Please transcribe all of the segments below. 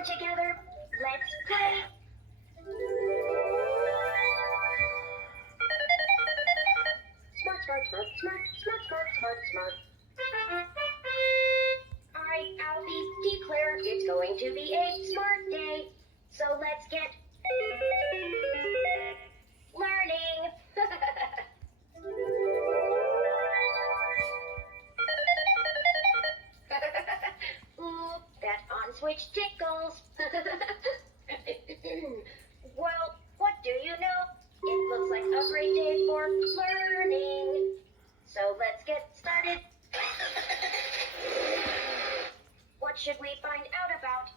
learn together. Let's play. Smart, smart, smart, smart, smart, smart, smart, smart. I, Alfie, declare it's going to be a smart day. So let's get learning. Ooh, that on switch tickles. Well, what do you know? It looks like a great day for learning. So let's get started. What should we find out about?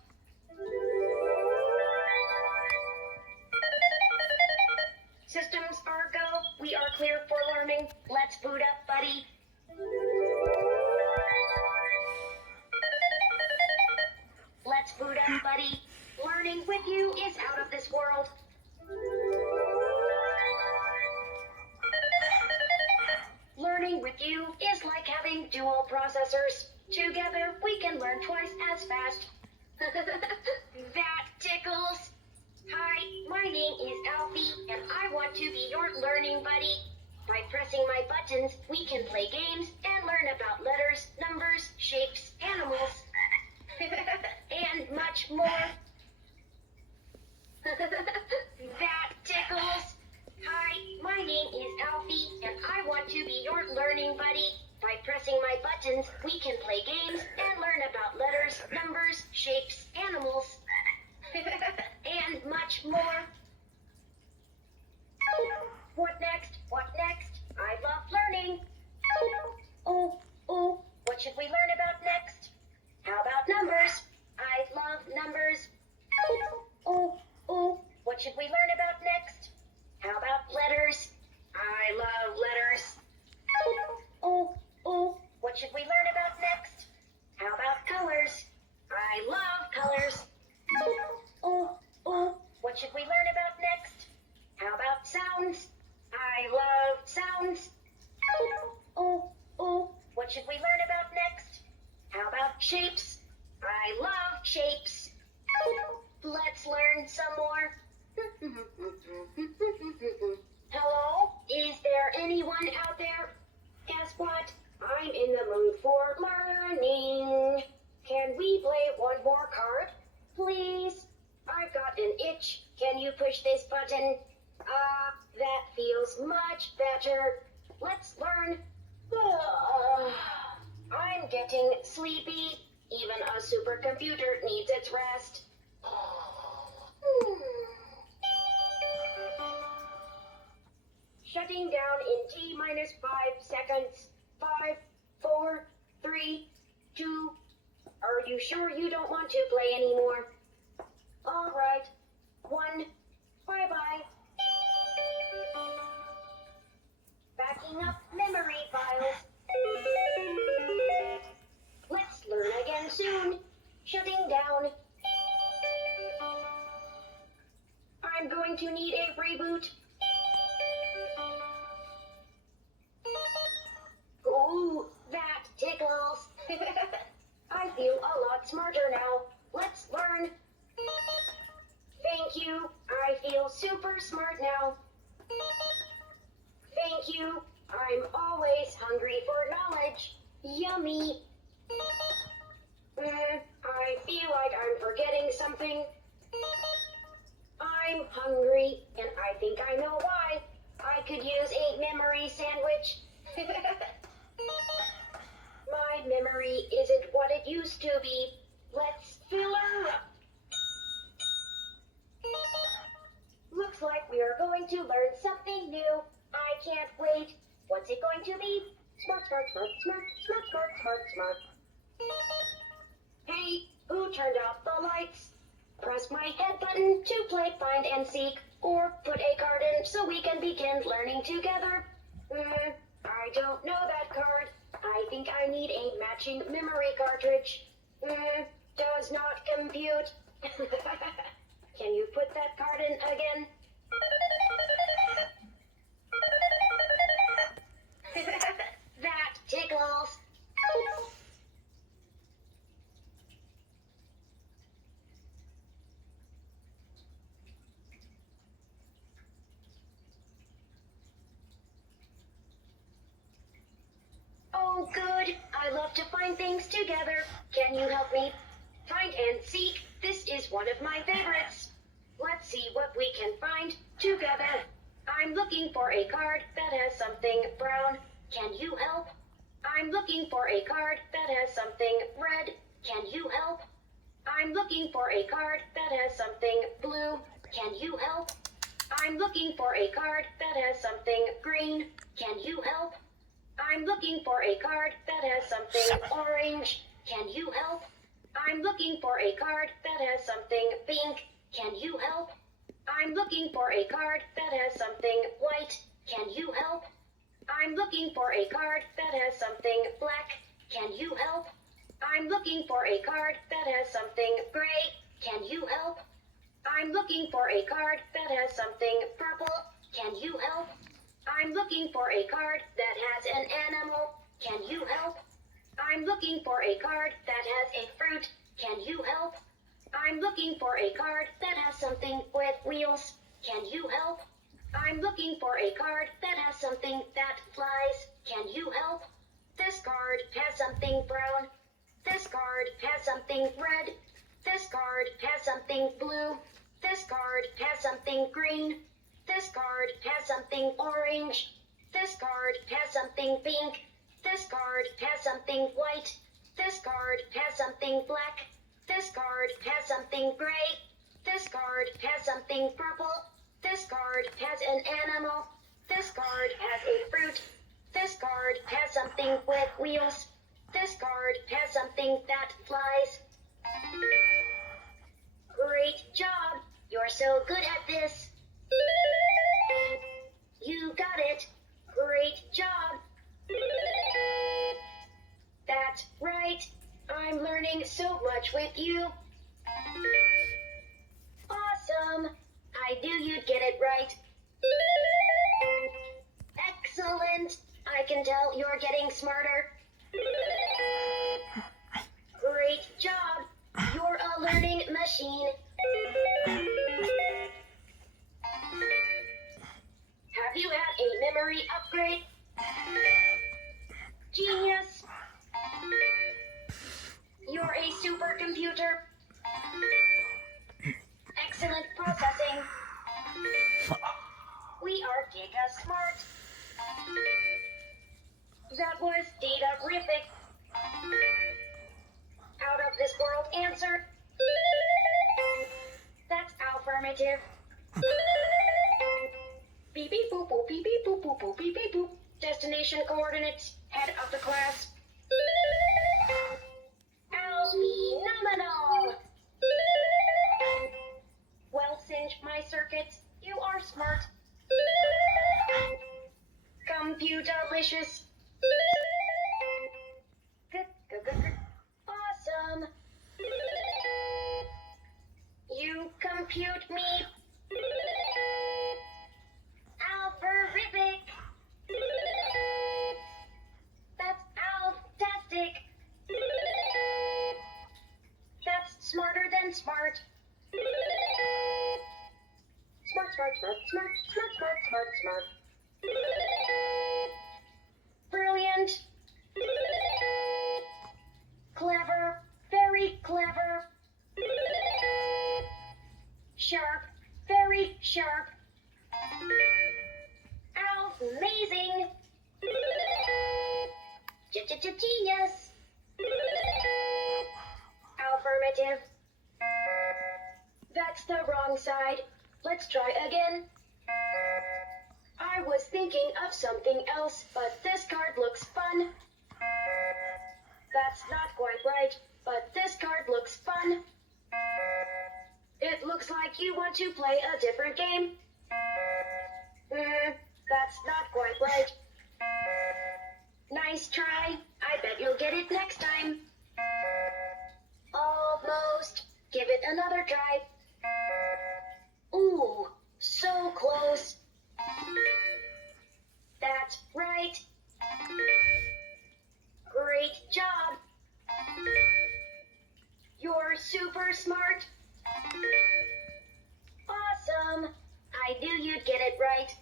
Systems are go. We are clear for learning. Let's boot up, buddy. Let's boot up, buddy. Learning with you is out of this world. Learning with you is like having dual processors. Together, we can learn twice as fast. That tickles. Hi, my name is Alfie, and I want to be your learning buddy. By pressing my buttons, we can play games and learn about letters, numbers, shapes, animals, and much more. That tickles. Hi, my name is Alfie, and I want to be your learning buddy. By pressing my buttons, we can play games and learn about letters, numbers, shapes, animals, and much more. What next? What next? I love learning. Oh, what should we learn about next? How about numbers? I love numbers. Oh, what should we learn about next? How about letters? I love letters. Oh, what should we learn about next? How about colors? I love colors. Oh, what should we learn about next? How about sounds? I love sounds. Oh, what should we learn about next? How about shapes? I love shapes. Let's learn some more. Hello? Is there anyone out there? Guess what? I'm in the mood for learning. Can we play one more card? Please? I've got an itch. Can you push this button? That feels much better. Let's learn. I'm getting sleepy. Even a supercomputer needs its rest. Shutting down in T-5 seconds. 5, 4, 3, 2. Are you sure you don't want to play anymore? All right. 1. Bye-bye. Backing up memory files. Let's learn again soon. Shutting down. I'm going to need a reboot. Ooh, that tickles. I feel a lot smarter now. Let's learn. Thank you. I feel super smart now. Thank you. I'm always hungry for knowledge. Yummy. I feel like I'm forgetting something. I'm hungry, and I think I know why. I could use a memory sandwich. My memory isn't what it used to be. Let's fill her up. Looks like we are going to learn something new. I can't wait. What's it going to be? Smart, smart, smart, smart, smart, smart, smart, smart. Hey, who turned off the lights? Press my head button to play find and seek, or put a card in so we can begin learning together. I don't know that card. I think I need a matching memory cartridge. Does not compute. Can you put that card in again? That tickles. love to find things together. Can you help me? Find and seek. This is one of my favorites. Let's see what we can find together. I'm looking for a card that has something brown. Can you help? I'm looking for a card that has something red. Can you help? I'm looking for a card that has something blue. Can you help? I'm looking for a card that has something green. Can you help? I'm looking for a card that has something orange. Can you help? I'm looking for a card that has something pink. Can you help? I'm looking for a card that has something white. Can you help? I'm looking for a card that has something black. Can you help? I'm looking for a card that has something gray. Can you help? I'm looking for a card that has something purple. Can you help? I'm looking for a card that has an animal. Can you help? I'm looking for a card that has a fruit. Can you help? I'm looking for a card that has something with wheels. Can you help? I'm looking for a card that has something that flies. Can you help? This card has something brown. This card has something red. This card has something blue. This card has something green. This card has something orange. This card has something pink. This card has something white. This card has something black. This card has something gray. This card has something purple. This card has an animal. This card has a fruit. This card has something with wheels. This card has something that flies. Great job! You're so good at this. You got it. Great job. That's right. I'm learning so much with you. Awesome. I knew you'd get it right. Excellent. I can tell you're getting smarter. Great job. You're a learning machine. Have you had a memory upgrade? Genius. You're a supercomputer. Excellent processing. We are Giga Smart. That was data-rific. Out of this world answer. That's affirmative. Beep beep boop boop beep beep boop boop boop beep beep boop. Destination coordinates. Head of the class. Phenomenal. Well, Singe, my circuits, you are smart. Computalicious. Good. Awesome. You compute me. Alpharific. That's alptastic. That's smarter than smart. Smart. Brilliant. Clever. Very clever. Sharp. Very sharp. Amazing. Genius. Affirmative. That's the wrong side. Let's try again. I was thinking of something else, but this card looks fun. That's not quite right, but this card looks fun. It looks like you want to play a different game. That's not quite right. Nice try. I bet you'll get it next time. Almost. Give it another try. Ooh, so close. That's right. Great job. You're super smart. Awesome. I knew you'd get it right.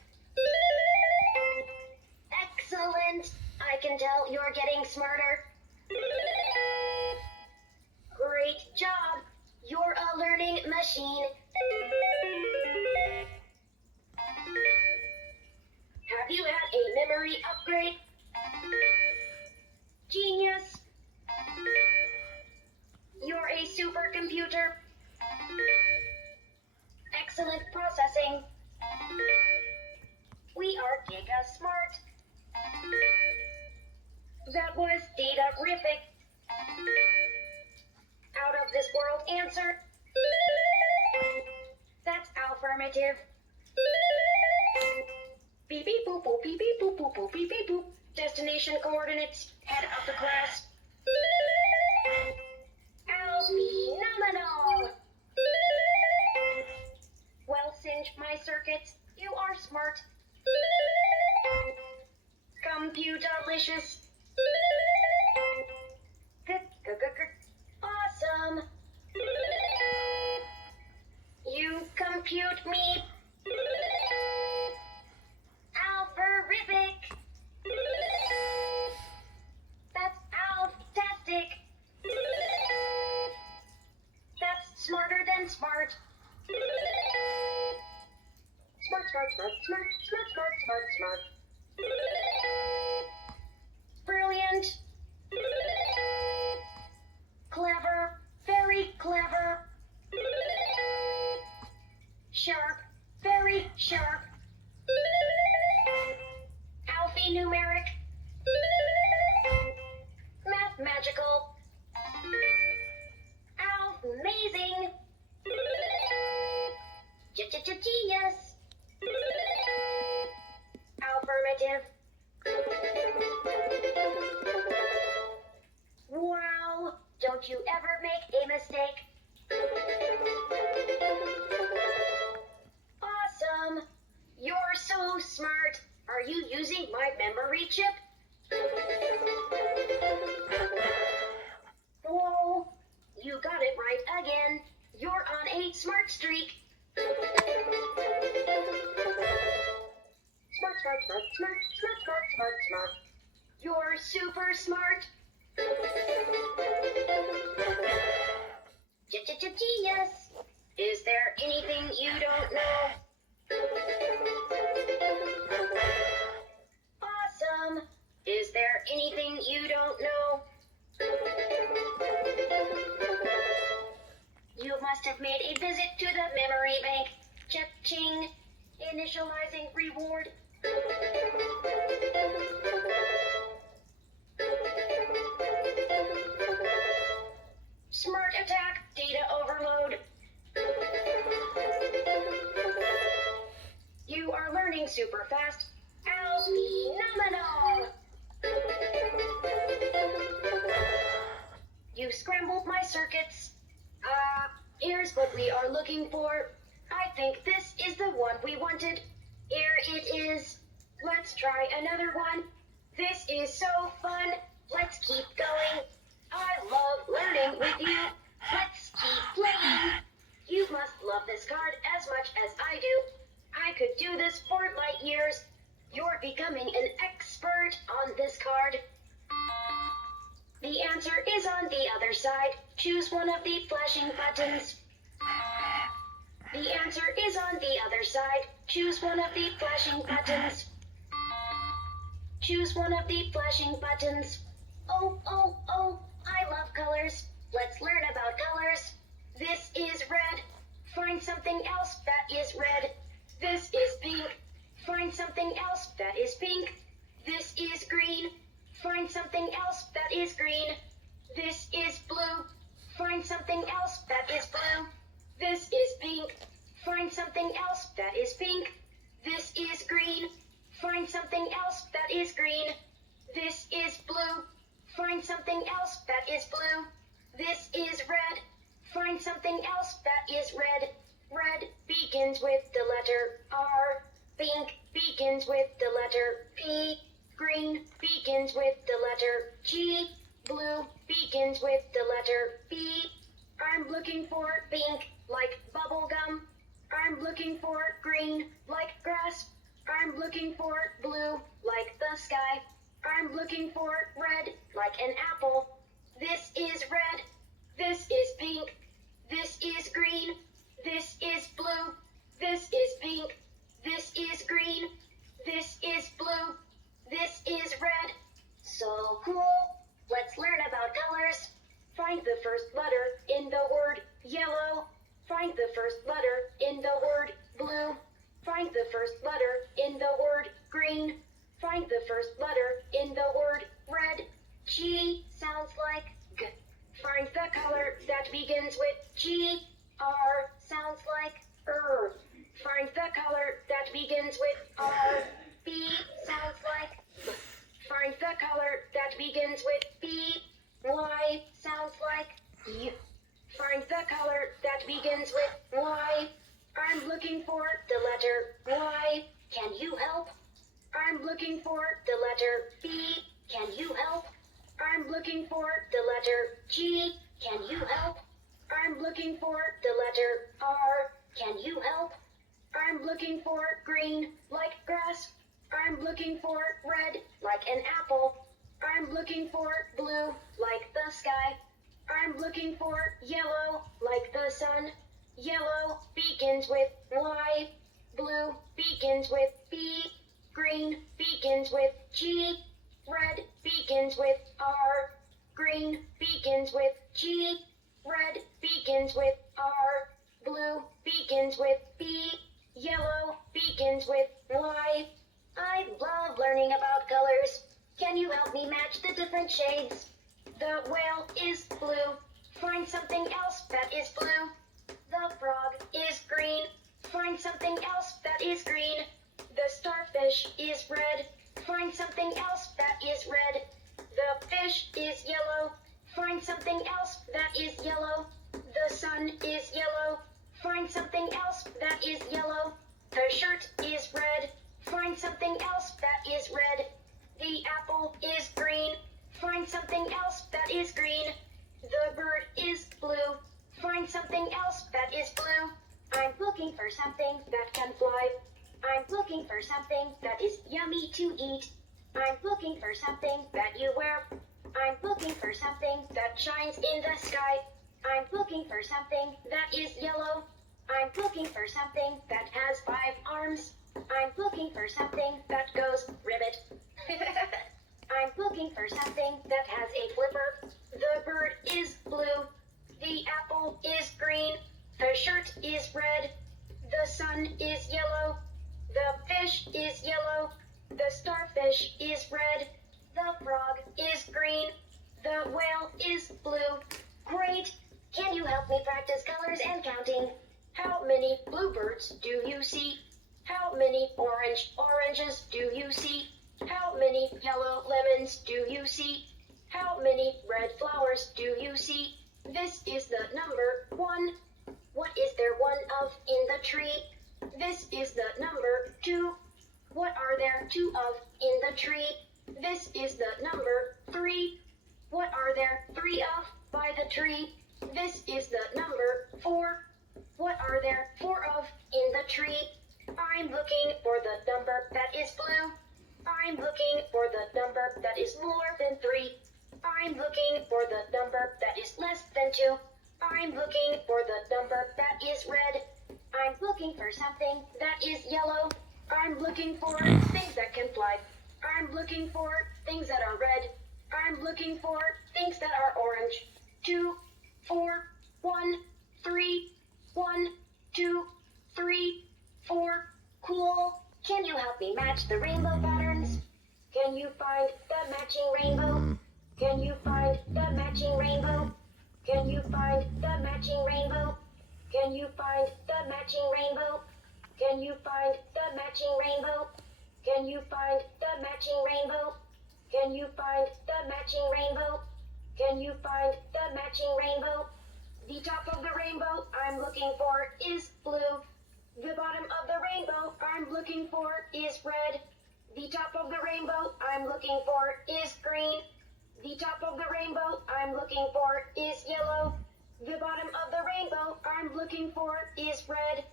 Excellent. I can tell you're getting smarter. Great job! You're a learning machine. Have you had a memory upgrade? Genius! You're a supercomputer. Excellent processing. We are giga smart. That was data-rific. Out of this world answer. That's affirmative. Beep beep boop boop beep beep boop boop boop beep beep boop. Destination coordinates. Head of the class. Phenomenal. Well, singe my circuits. You are smart. Computalicious. Awesome. You compute me. Alphorific. That's alptastic. That's smarter than smart. Smart, smart, smart, smart, smart, smart, smart, smart. Brilliant. Clever. Very clever. Sharp. Very sharp. Alphanumeric. Mathmagical. Amazing. Genius. Affirmative. Wow. Don't you ever make a mistake. Awesome. You're so smart. Are you using my memory chip? Whoa. You got it right again. You're on a smart streak. Smart, smart, smart, smart, smart, smart, smart, smart. You're super smart. Genius. Is there anything you don't know? Awesome. Is there anything you don't know? You must have made a visit to the memory bank. Cha-ching. Initializing reward. Smart attack. Data overload. You are learning super fast. Phenomenal. You scrambled my circuits. Here's what we are looking for. I think this is the one we wanted. Here it is. Let's try another one. This is so fun. Let's keep going. I love learning with you. Let's keep playing. You must love this card as much as I do. I could do this for light years. You're becoming an expert on this card. The answer is on the other side. Choose one of the flashing buttons. The answer is on the other side. Choose one of the flashing buttons. Choose one of the flashing buttons. Oh, oh, oh, I love colors. Let's learn about colors. This is red. Find something else that is red. This is pink. Find something else that is pink. This is green. Find something else that is green. This is blue. Find something else that is blue. This is pink. Find something else that is pink. This is green. Find something else that is green. This is blue. Find something else that is blue. This is red. Find something else that is red. Red begins with the letter R. Pink begins with the letter P. Green begins with the letter G. Blue begins with the letter B. I'm looking for pink, like bubble gum. I'm looking for green, like grass. I'm looking for blue, like the sky. I'm looking for red, like an apple. This is red. This is pink. This is green. This is blue. This is pink. This is green. This is blue. This is red. So cool. Let's learn about colors. Find the first letter in the word yellow. Find the first letter in the word blue. Find the first letter in the word green. Find the first letter in the word red. G sounds like G. Find the color that begins with G. R sounds like R. Find the color that begins with R. B sounds like B. Find the color that begins with B. Y sounds like Y. Find the color that begins with Y. I'm looking for the letter Y. Can you help? I'm looking for the letter B. Can you help? I'm looking for the letter G. Can you help? I'm looking for the letter R. Can you help? I'm looking for green, like grass. I'm looking for red, like an apple. I'm looking for blue, like the sky. I'm looking for yellow, like the sun. Yellow begins with Y. Blue begins with B. Green begins with G. Red begins with R. Green begins with G. Red begins with R. Blue begins with B. Yellow begins with Y. I love learning about colors. Can you help me match the different shades? The whale is blue. Find something else that is blue. The frog is green. Find something else that is green. The starfish is red. Find something else that is red. The fish is yellow. Find something else that is yellow. The sun is yellow. Find something else that is yellow. The shirt is red. Find something else that is red. The apple is green. Find something else that is green. The bird is blue. Find something else that is blue. I'm looking for something that can fly. I'm looking for something that is yummy to eat. I'm looking for something that you wear. I'm looking for something that shines in the sky. I'm looking for something that is yellow. I'm looking for something that has 5 arms. I'm looking for something that goes ribbit. I'm looking for something that has a flipper. The bird is blue. The apple is green. The shirt is red. The sun is yellow. The fish is yellow. The starfish is red. The frog is green. The whale is blue. Great! Can you help me practice colors and counting? How many bluebirds do you see? How many oranges do you see? How many yellow lemons do you see? How many red flowers do you see? This is the number 1. What is there 1 of in the tree? This is the number 2. What are there 2 of in the tree? This is the number 3. What are there 3 of by the tree? This is the number 4. What are there 4 of in the tree? I'm looking for the number that is blue. I'm looking for the number that is more than 3. I'm looking for the number that is less than 2. I'm looking for the number that is red. I'm looking for something that is yellow. I'm looking for things that can fly. I'm looking for things that are red. I'm looking for things that are orange. 2, 4, 1, 3, 1, 2, 3, 4. Cool. Can you help me match the rainbow patterns? Can you find the matching rainbow? Can you find the matching rainbow? Can you find the matching rainbow? Can you find the matching rainbow? Can you find the matching rainbow? Can you find the matching rainbow? Can you find the matching rainbow? Can you find the matching rainbow? The top of the rainbow I'm looking for is blue. The bottom of the rainbow I'm looking for is red. The top of the rainbow I'm looking for is green. The top of the rainbow I'm looking for is yellow. The bottom of the rainbow I'm looking for is red.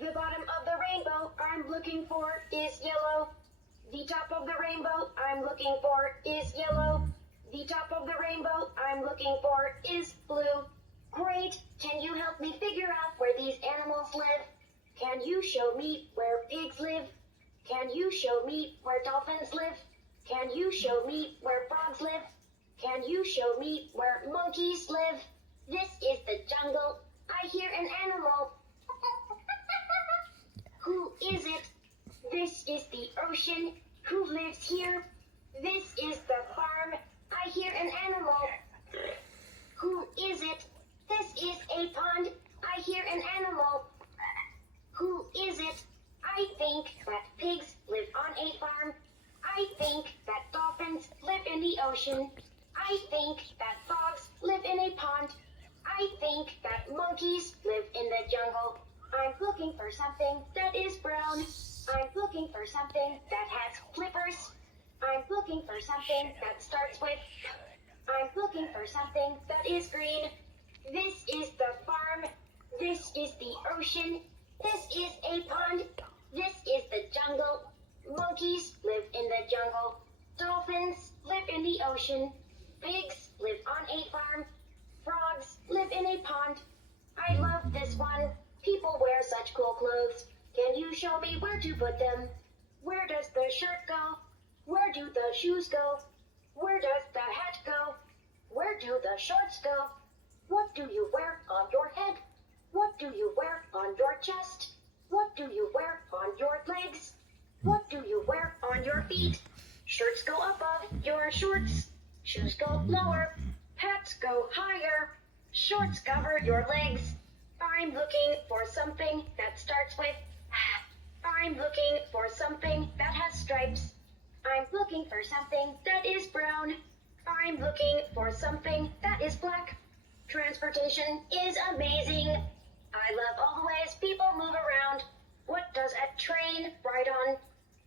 The bottom of the rainbow I'm looking for is yellow. The top of the rainbow I'm looking for is yellow. The top of the rainbow I'm looking for is blue. Great. Can you help me figure out where these animals live? Can you show me where pigs live? Can you show me where dolphins live? Can you show me where frogs live? Can you show me where monkeys live? This is the jungle. I hear an animal. Who is it? This is the ocean. Who lives here? This is the farm. I hear an animal. Who is it? This is a pond. I hear an animal. Who is it? I think that pigs live on a farm. I think that dolphins live in the ocean. I think that frogs live in a pond. I think that monkeys live in the jungle. I'm looking for something that is brown. I'm looking for something that has flippers. I'm looking for something that starts with. I'm looking for something that is green. This is the farm. This is the ocean. This is a pond. This is the jungle. Monkeys live in the jungle. Dolphins live in the ocean. Pigs live on a farm. Frogs live in a pond. I love this one. People wear such cool clothes. Can you show me where to put them? Where does the shirt go? Where do the shoes go? Where does the hat go? Where do the shorts go? What do you wear on your head? What do you wear on your chest? What do you wear on your legs? What do you wear on your feet? Shirts go above your shorts. Shoes go lower. Hats go higher. Shorts cover your legs. I'm looking for something that starts with. I'm looking for something that has stripes. I'm looking for something that is brown. I'm looking for something that is black. Transportation is amazing. I love all the ways people move around. What does a train ride on?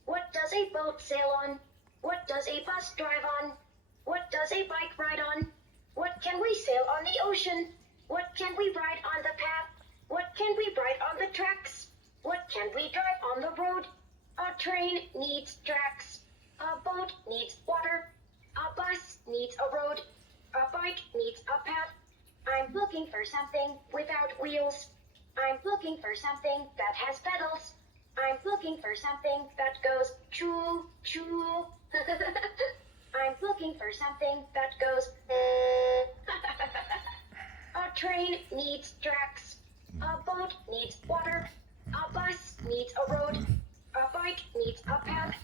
What does a boat sail on? What does a bus drive on? What does a bike ride on? What can we sail on the ocean? What can we ride on the path? What can we ride on the tracks? What can we drive on the road? A train needs tracks. A boat needs water. A bus needs a road. A bike needs a path. I'm looking for something without wheels. I'm looking for something that has pedals. I'm looking for something that goes choo choo. I'm looking for something that goes. A train needs tracks. A boat needs water. A bus needs a road. A bike needs a path.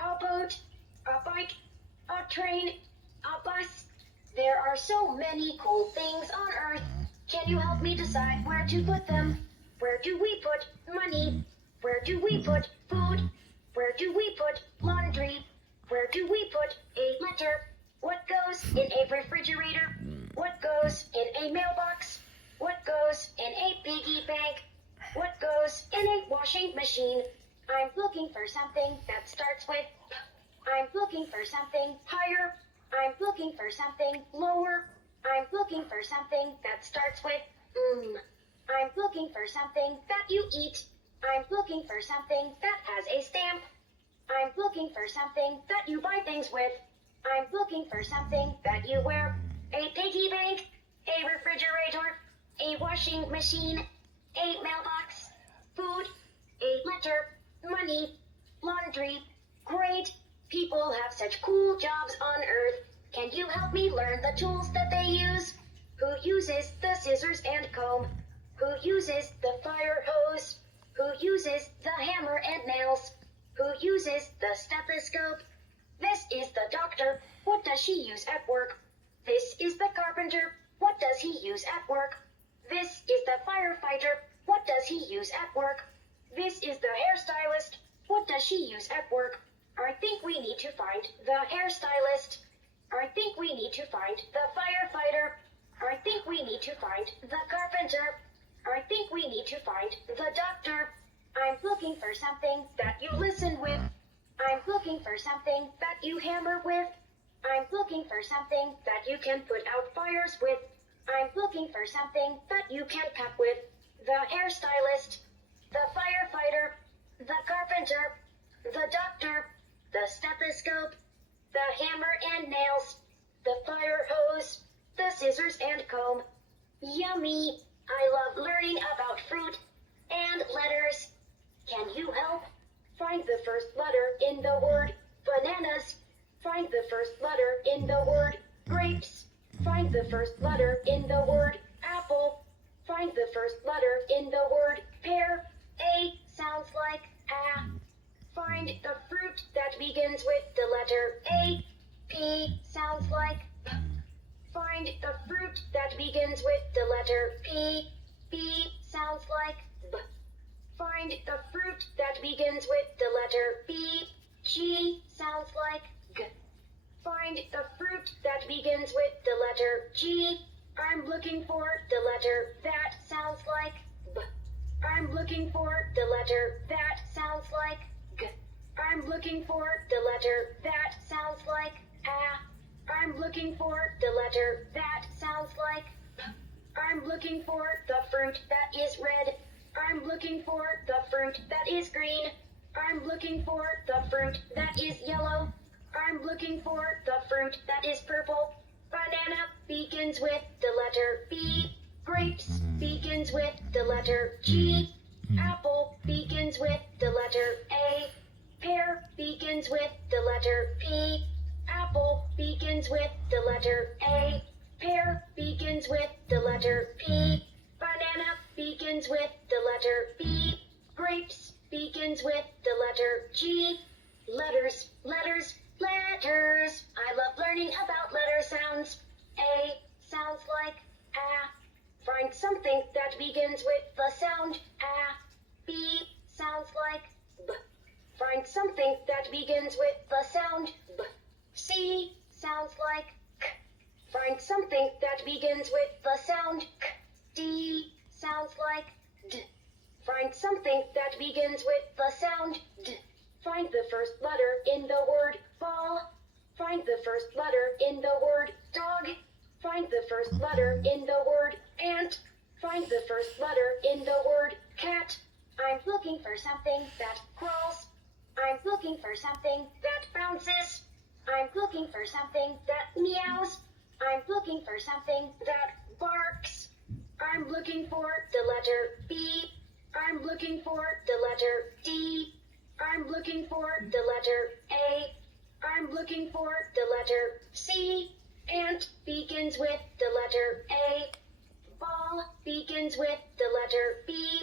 A boat, a bike, a train, a bus. There are so many cool things on Earth. Can you help me decide where to put them? Where do we put money? Where do we put food? Where do we put laundry? Where do we put a letter? What goes in a refrigerator? What goes in a mailbox? What goes in a piggy bank? What goes in a washing machine? I'm looking for something that starts with. I'm looking for something higher. I'm looking for something lower. I'm looking for something that starts with. I'm looking for something that you eat. I'm looking for something that has a stamp. I'm looking for something that you buy things with. I'm looking for something that you wear. A piggy bank, a refrigerator, a washing machine, a mailbox, food, a letter, money, laundry. Great. People have such cool jobs on Earth. Can you help me learn the tools that they use? Who uses the scissors and comb? Who uses the fire hose? Who uses the hammer and nails? Who uses the stethoscope? This is the doctor. What does she use at work? This is the carpenter. What does he use at work? This is the firefighter. What does he use at work? This is the hairstylist. What does she use at work? I think we need to find the hairstylist. I think we need to find the firefighter. I think we need to find the carpenter. I think we need to find the doctor. I'm looking for something that you listen with. I'm looking for something that you hammer with. I'm looking for something that you can put out fires with. I'm looking for something that you can cut with. The hairstylist, the firefighter, the carpenter, the doctor, the stethoscope, the hammer and nails, the fire hose, the scissors and comb. Yummy! I love learning about fruit and letters. Can you help? Find the first letter in the word bananas. Find the first letter in the word grapes. Find the first letter in the word apple. Find the first letter in the word pear. A sounds like a. Find the fruit that begins with the letter A. P sounds like P. Find the fruit that begins with the letter P. B sounds like B. Find the fruit that begins with the letter B. G sounds like G. Find the fruit that begins with the letter G. I'm looking for the letter that sounds like B. I'm looking for the letter that sounds like G. I'm looking for the letter that sounds like A. I'm looking for the letter that sounds like P. I'm looking for the fruit that is red. I'm looking for the fruit that is green. I'm looking for the fruit that is yellow. I'm looking for the fruit that is purple. Banana begins with the letter B. Grapes begins with the letter G. Apple begins with the letter A. Pear begins with the letter P. Apple begins with the letter A. Pear begins with the letter P. Banana begins with the letter B. Grapes begins with the letter G. Letters, letters, letters. I love learning about letter sounds. A sounds like A. Find something that begins with the sound A. B sounds like B. Find something that begins with the sound B. C sounds like K. Find something that begins with the sound K. D sounds like D. Find something that begins with the sound D. Find the first letter in the word ball. Find the first letter in the word dog. Find the first letter in the word ant. Find the first letter in the word cat. I'm looking for something that crawls. I'm looking for something that bounces. I'm looking for something that meows. I'm looking for something that barks. I'm looking for the letter B. I'm looking for the letter D. I'm looking for the letter A. I'm looking for the letter C. Ant begins with the letter A. Ball begins with the letter B.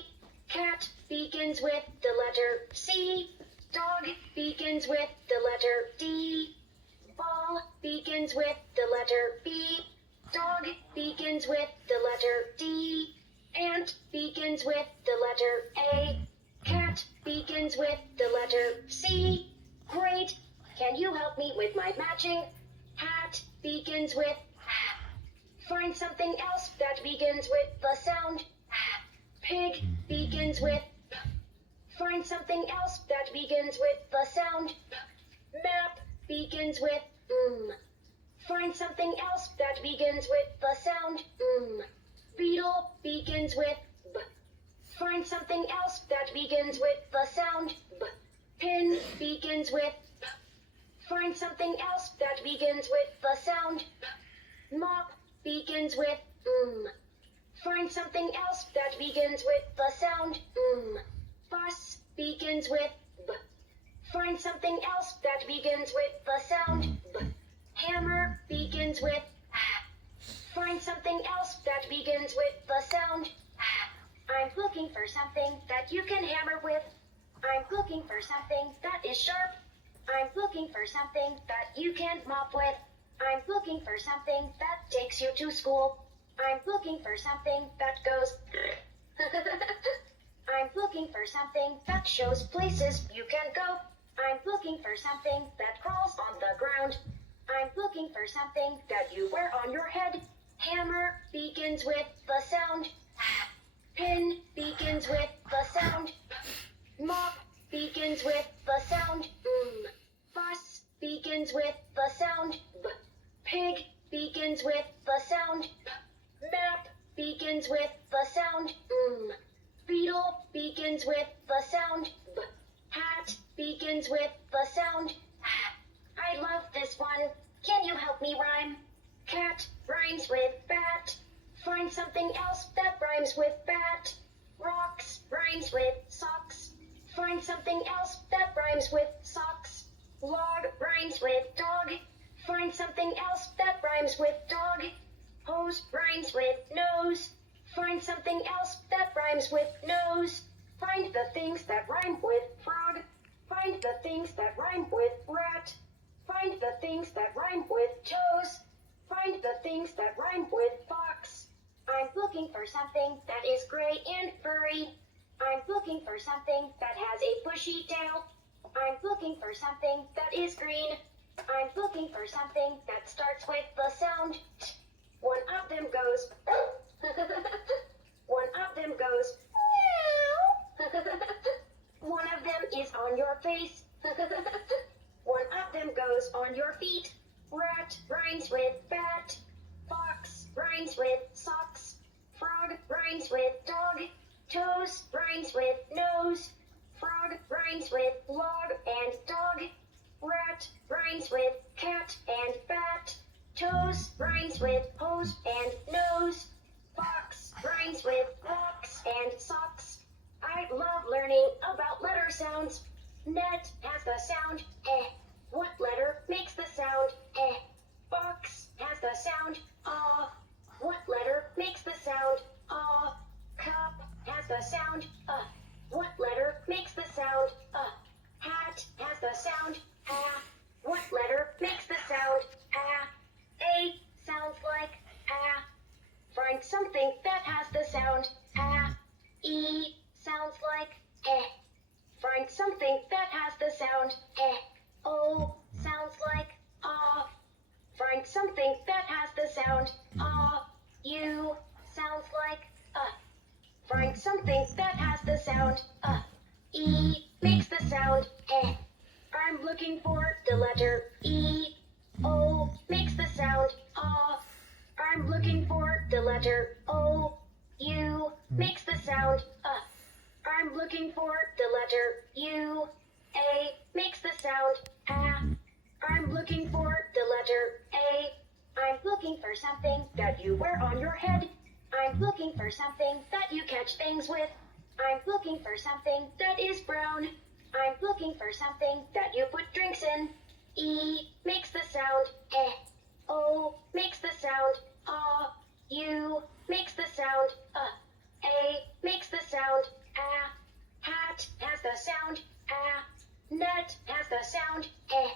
Cat begins with the letter C. Dog begins with the letter D. Ball begins with the letter B. Dog begins with the letter D. Ant begins with the letter A. Cat begins with the letter C. Great! Can you help me with my matching? Hat begins with H. Find something else that begins with the sound H. Pig begins with P. Find something else that begins with the sound P. Map begins with M. Find something else that begins with the sound M. Beetle begins with B. Find something else that begins with the sound B. Pin begins with P. Find something else that begins with the sound P. Mop begins with M. Find something else that begins with the sound M. Bus begins with B. Find something else that begins with the sound B. Hammer begins with H. Find something else that begins with the sound H. I'm looking for something that you can hammer with. I'm looking for something that is sharp. I'm looking for something that you can mop with. I'm looking for something that takes you to school. I'm looking for something that goes I'm looking for something that shows places you can go. I'm looking for something that crawls on the ground. I'm looking for something that you wear on your head. Hammer begins with the sound H. Pin begins with the sound P. Mop begins with the sound M. Bus begins with the sound B. Pig begins with the sound P. Map begins with the sound M. Beetle begins with the sound B. Hat begins with the sound H. I love this one. Can you help me rhyme? Cat rhymes with bat. Find something else that rhymes with bat. Rocks rhymes with socks. Find something else that rhymes with socks. Log rhymes with dog. Find something else that rhymes with dog. Hose rhymes with nose. Find something else that rhymes with nose. Find the things that rhyme with frog. Find the things that rhyme with rat. Find the things that rhyme with toes. Find the things that rhyme with fox. I'm looking for something that is gray and furry. I'm looking for something that has a bushy tail. I'm looking for something that is green. I'm looking for something that starts with the sound T. One of them goes One of them goes meow. One of them is on your face. One of them goes on your feet. Rat rhymes with bat. Fox rhymes with socks. Frog rhymes with dog. Toes rhymes with nose. Frog rhymes with log and dog. Rat rhymes with cat and bat. Toes rhymes with hose and nose. Fox rhymes with rocks and socks. I love learning about letter sounds. Net has the sound eh. What letter makes the sound eh? Box has the sound ah. What letter makes the sound ah? Cup has the sound What letter makes the sound Hat has the sound ah. What letter makes the sound ah? A sounds like ah. Find something that has the sound ah. E sounds like eh. Find something that has the sound eh. O sounds like ah. Find something that has the sound ah. U sounds like Find something that has the sound E makes the sound eh. I'm looking for the letter E. O makes the sound ah. I'm looking for the letter O. U makes the sound I'm looking for the letter U. A makes the sound ah. I'm looking for the letter A. I'm looking for something that you wear on your head. I'm looking for something that you catch things with. I'm looking for something that is brown. I'm looking for something that you put drinks in. E makes the sound eh. O makes the sound ah. U makes the sound A makes the sound ah. Hat has the sound ah. Net has the sound eh.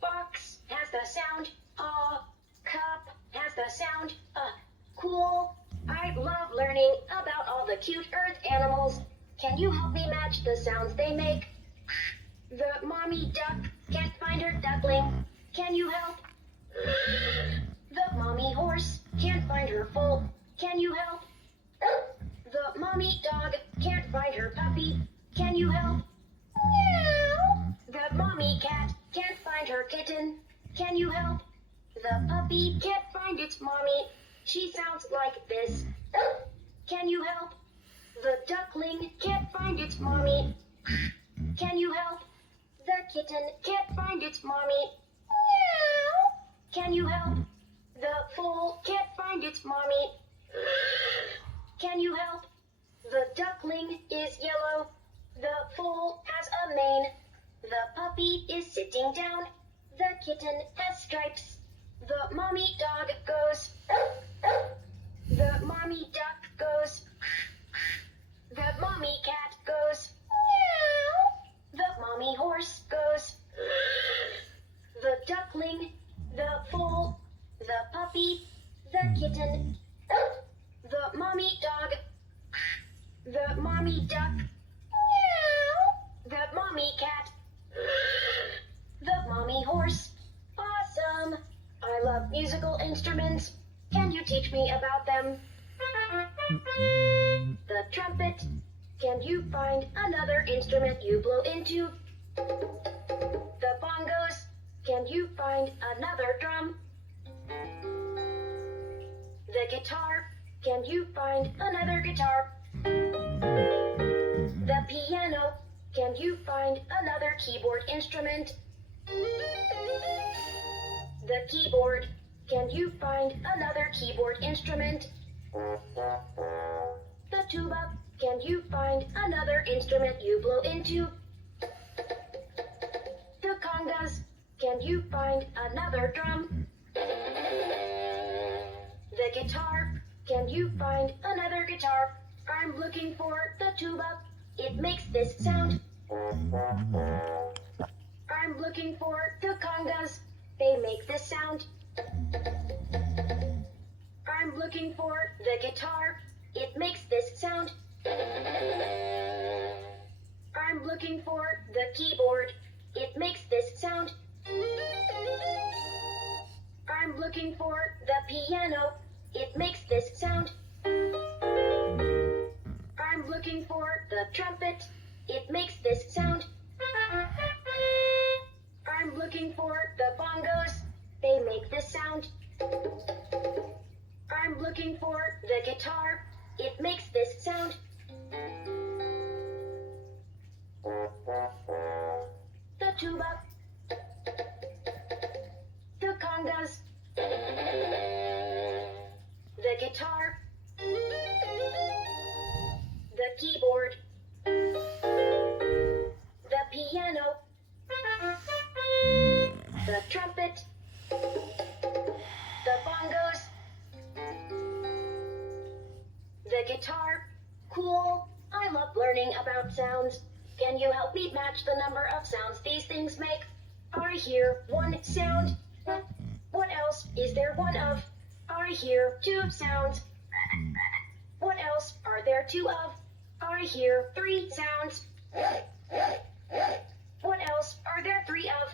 Box has the sound ah. Cup has the sound cool. I love learning about all the cute earth animals. Can you help me match the sounds they make? The mommy duck can't find her duckling. Can you help? The mommy horse can't find her foal. Can you help? The mommy dog can't find her puppy. Can you help? Meow. The mommy cat can't find her kitten. Can you help? The puppy can't find its mommy. She sounds like this. Can you help? The duckling can't find its mommy. Can you help? The kitten can't find its mommy. Meow. Can you help? The foal can't find its mommy. Can you help? The duckling is yellow. The foal has a mane. The puppy is sitting down. The kitten has stripes. The mommy dog goes. The mommy duck goes. The mommy cat goes. Meow. The mommy horse goes. The duckling, the foal, the puppy, the kitten, the mommy dog, the mommy duck, meow. The mommy cat, the mommy horse. Awesome! I love musical instruments. Can you teach me about them? The trumpet. Can you find another instrument you blow into? The bongos. Can you find another drum? The guitar. Can you find another guitar? The piano. Can you find another keyboard instrument? The keyboard. Can you find another keyboard instrument? The tuba. Can you find another instrument you blow into? The congas. Can you find another drum? The guitar. Can you find another guitar? I'm looking for the tuba. It makes this sound. I'm looking for the congas. They make this sound. I'm looking for the guitar. It makes this sound. I'm looking for the keyboard. It makes this sound. I'm looking for the piano. It makes this sound. I'm looking for the trumpet. It makes this sound. I'm looking for the bongos. They make this sound. I'm looking for the guitar. It makes this sound. The tuba. The congas. The guitar. The keyboard. The piano. The trumpet. The bongos. The guitar. Cool. I love learning about sounds. Can you help me match the number of sounds these things make? I hear one sound. What else is there one of? I hear two sounds. What else are there two of? I hear three sounds. What else are there three of?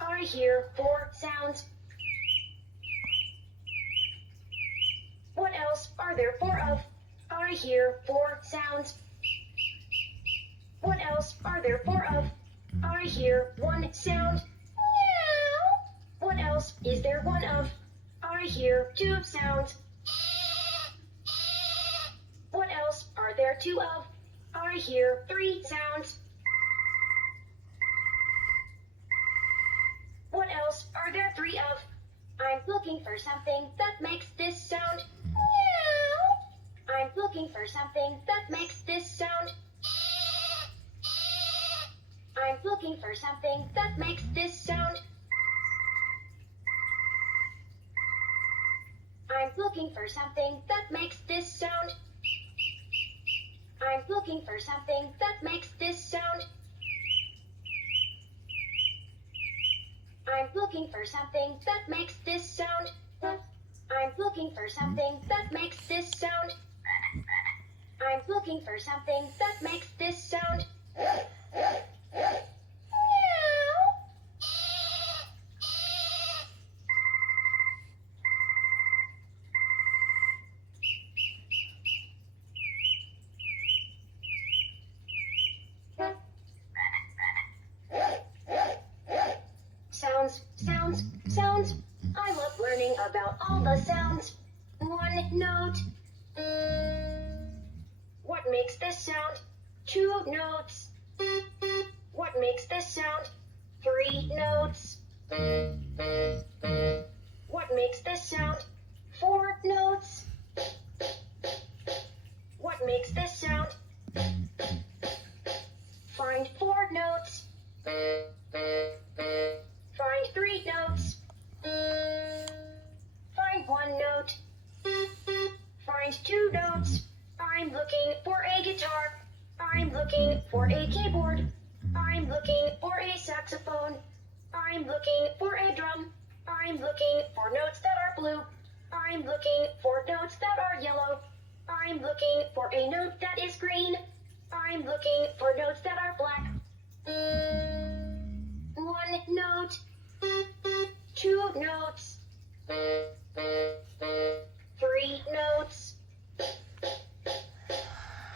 I hear four sounds. What else are there four of? I hear four sounds. What else are there four of? I hear one sound. Meow. What else is there one of? I hear two sounds. What else are there two of? I hear three sounds. What else are there three of? I'm looking for something that makes this sound. Meow. I'm looking for something that makes this sound. I'm looking for something that makes this sound. I'm looking for something that makes this sound. I'm looking for something that makes this sound. I'm looking for something that makes this sound. I'm looking for something that makes this sound. I'm looking for something that makes this sound. Meow. Sounds, sounds, sounds. I love learning about all the sounds. One note. What makes this sound? Two notes. What makes this sound? Three notes. What makes this sound? Four notes. What makes this sound? Find four notes. Find three notes. Find one note. Find two notes. I'm looking for a guitar. I'm looking for a keyboard. I'm looking for a saxophone. I'm looking for a drum. I'm looking for notes that are blue. I'm looking for notes that are yellow. I'm looking for a note that is green. I'm looking for notes that are black. One note. Two notes. Three notes.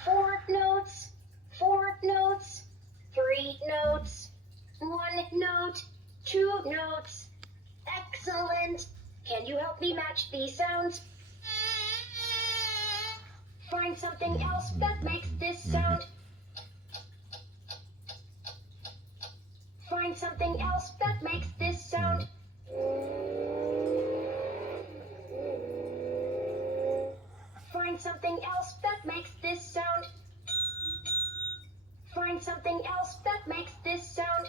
Four notes. Four notes. Three notes. One note. Two notes. Excellent. Can you help me match these sounds? Find something else that makes this sound. Find something else that makes this sound. Find something else that makes this sound.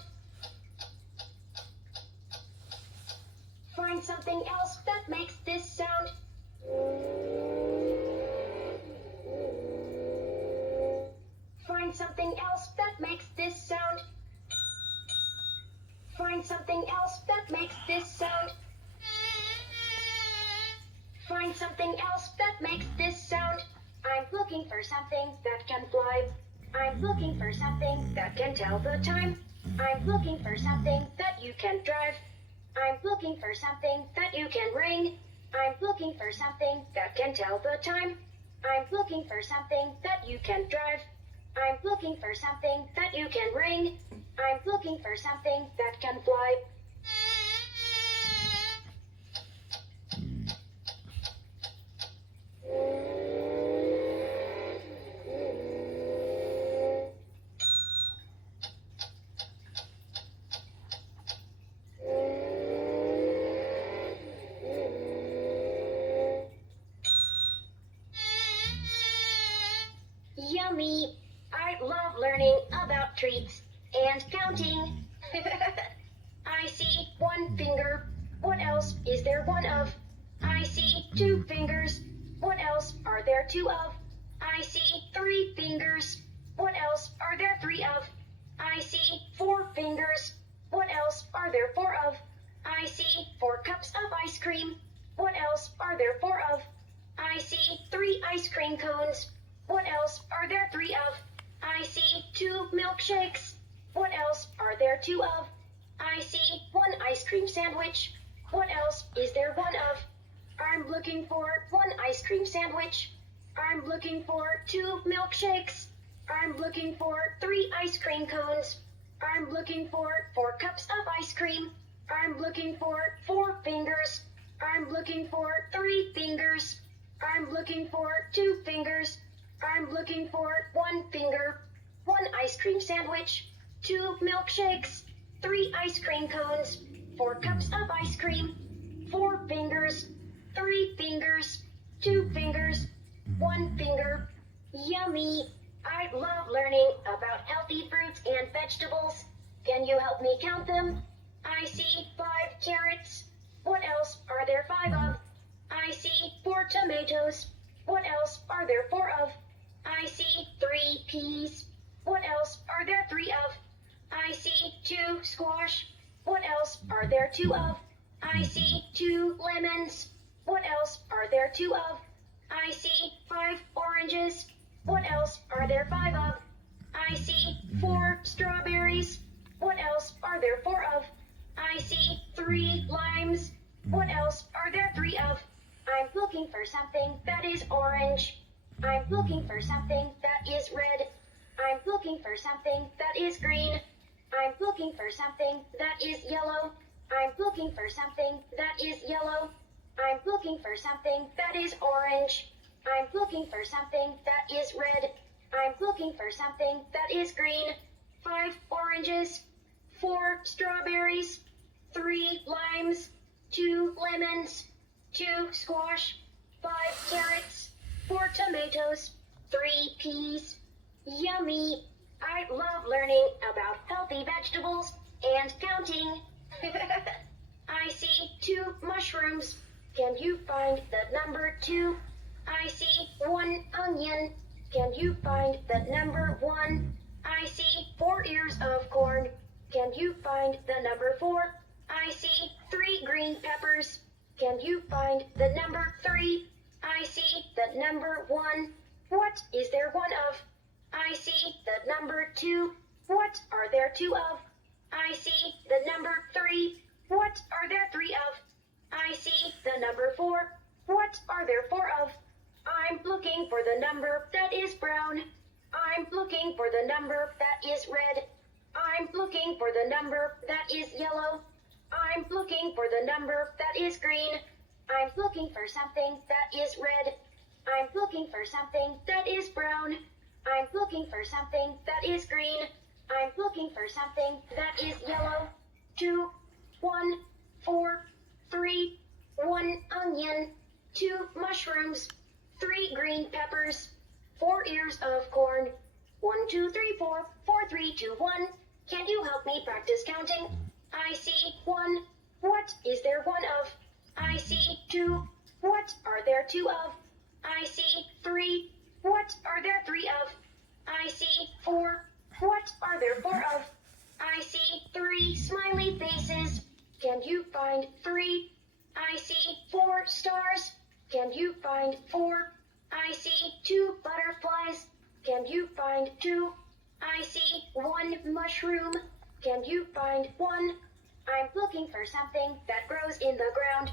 Find something else that makes this sound. Find something else that makes this sound. Find something else that makes this sound. Find something else that makes this sound. I'm looking for something that can fly. I'm looking for something that can tell the time. I'm looking for something that you can drive. I'm looking for something that you can ring. I'm looking for something that can tell the time. I'm looking for something that you can drive. I'm looking for something that you can ring. I'm looking for something that can fly. Yummy! I love learning about treats and counting. I see one finger. What else is there one of? I see 2 fingers. What else are there 2 of? I see 3 fingers. What else are there 3 of? I see 4 fingers. What else are there 4 of? I see 4 cups of ice cream. What else are there 4 of? I see 3 ice cream cones. What else are there 3 of? I see 2 milkshakes. What else are there 2 of? I see 1 ice cream sandwich. What else is there 1 of? I'm looking for 1 ice cream sandwich. I'm looking for 2 milkshakes. I'm looking for 3 ice cream cones. I'm looking for 4 cups of ice cream. I'm looking for 4 fingers. I'm looking for 3 fingers. I'm looking for 2 fingers. I'm looking for 1 finger. 1 ice cream sandwich. 2 milkshakes. 3 ice cream cones. 4 cups of ice cream. 4 fingers. 3 fingers. 2 fingers. 1 finger. Yummy! I love learning about healthy fruits and vegetables. Can you help me count them? I see 5 carrots. What else are there 5 of? I see 4 tomatoes. What else are there 4 of? I see 3 peas. What else are there 3 of? I see 2 squash. What else are there 2 of? I see 2 lemons. What else are there 2 of? I see 5 oranges. What else are there 5 of? I see 4 strawberries. What else are there 4 of? I see 3 limes. What else are there 3 of? I'm looking for something that is orange. I'm looking for something that is red. I'm looking for something that is green. I'm looking for something that is yellow. I'm looking for something that is yellow. I'm looking for something that is orange. I'm looking for something that is red. I'm looking for something that is green. 5 oranges. 4 strawberries. 3 limes. 2 lemons. 2 squash. 5 carrots. 4 tomatoes. 3 peas. Yummy! I love learning about healthy vegetables and counting. I see 2 mushrooms. Can you find the number 2? I see 1 onion. Can you find the number 1? I see 4 ears of corn. Can you find the number 4? I see 3 green peppers. Can you find the number 3? I see the number 1. What is there 1 of? I see the number 2. What are there 2 of? I see the number 3. What are there 3 of? I see the number 4. What are there 4 of? I'm looking for the number that is brown. I'm looking for the number that is red. I'm looking for the number that is yellow. I'm looking for the number that is green. I'm looking for something that is red. I'm looking for something that is brown. I'm looking for something that is green. I'm looking for something that is yellow. 2, 1, 4, 3, 1 onion, 2 mushrooms, 3 green peppers, 4 ears of corn. 1, 2, 3, 4, 4, 3, to 1. Can you help me practice counting? I see 1. What is there 1 of? I see 2. What are there 2 of? I see 3. What are there 3 of? I see 4. What are there 4 of? I see 3 smiley faces. Can you find 3? I see 4 stars. Can you find 4? I see 2 butterflies. Can you find 2? I see 1 mushroom. Can you find 1? I'm looking for something that grows in the ground.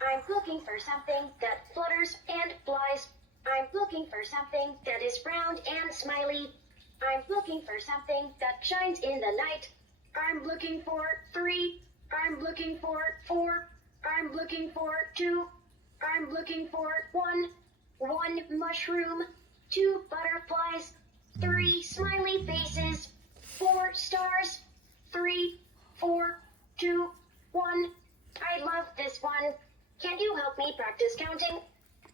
I'm looking for something that flutters and flies. I'm looking for something that is round and smiley. I'm looking for something that shines in the night. I'm looking for 3. I'm looking for 4. I'm looking for 2. I'm looking for 1. 1 mushroom. 2 butterflies. 3 smiley faces. 4 stars. 3, 4, 2, 1. I love this one. Can you help me practice counting?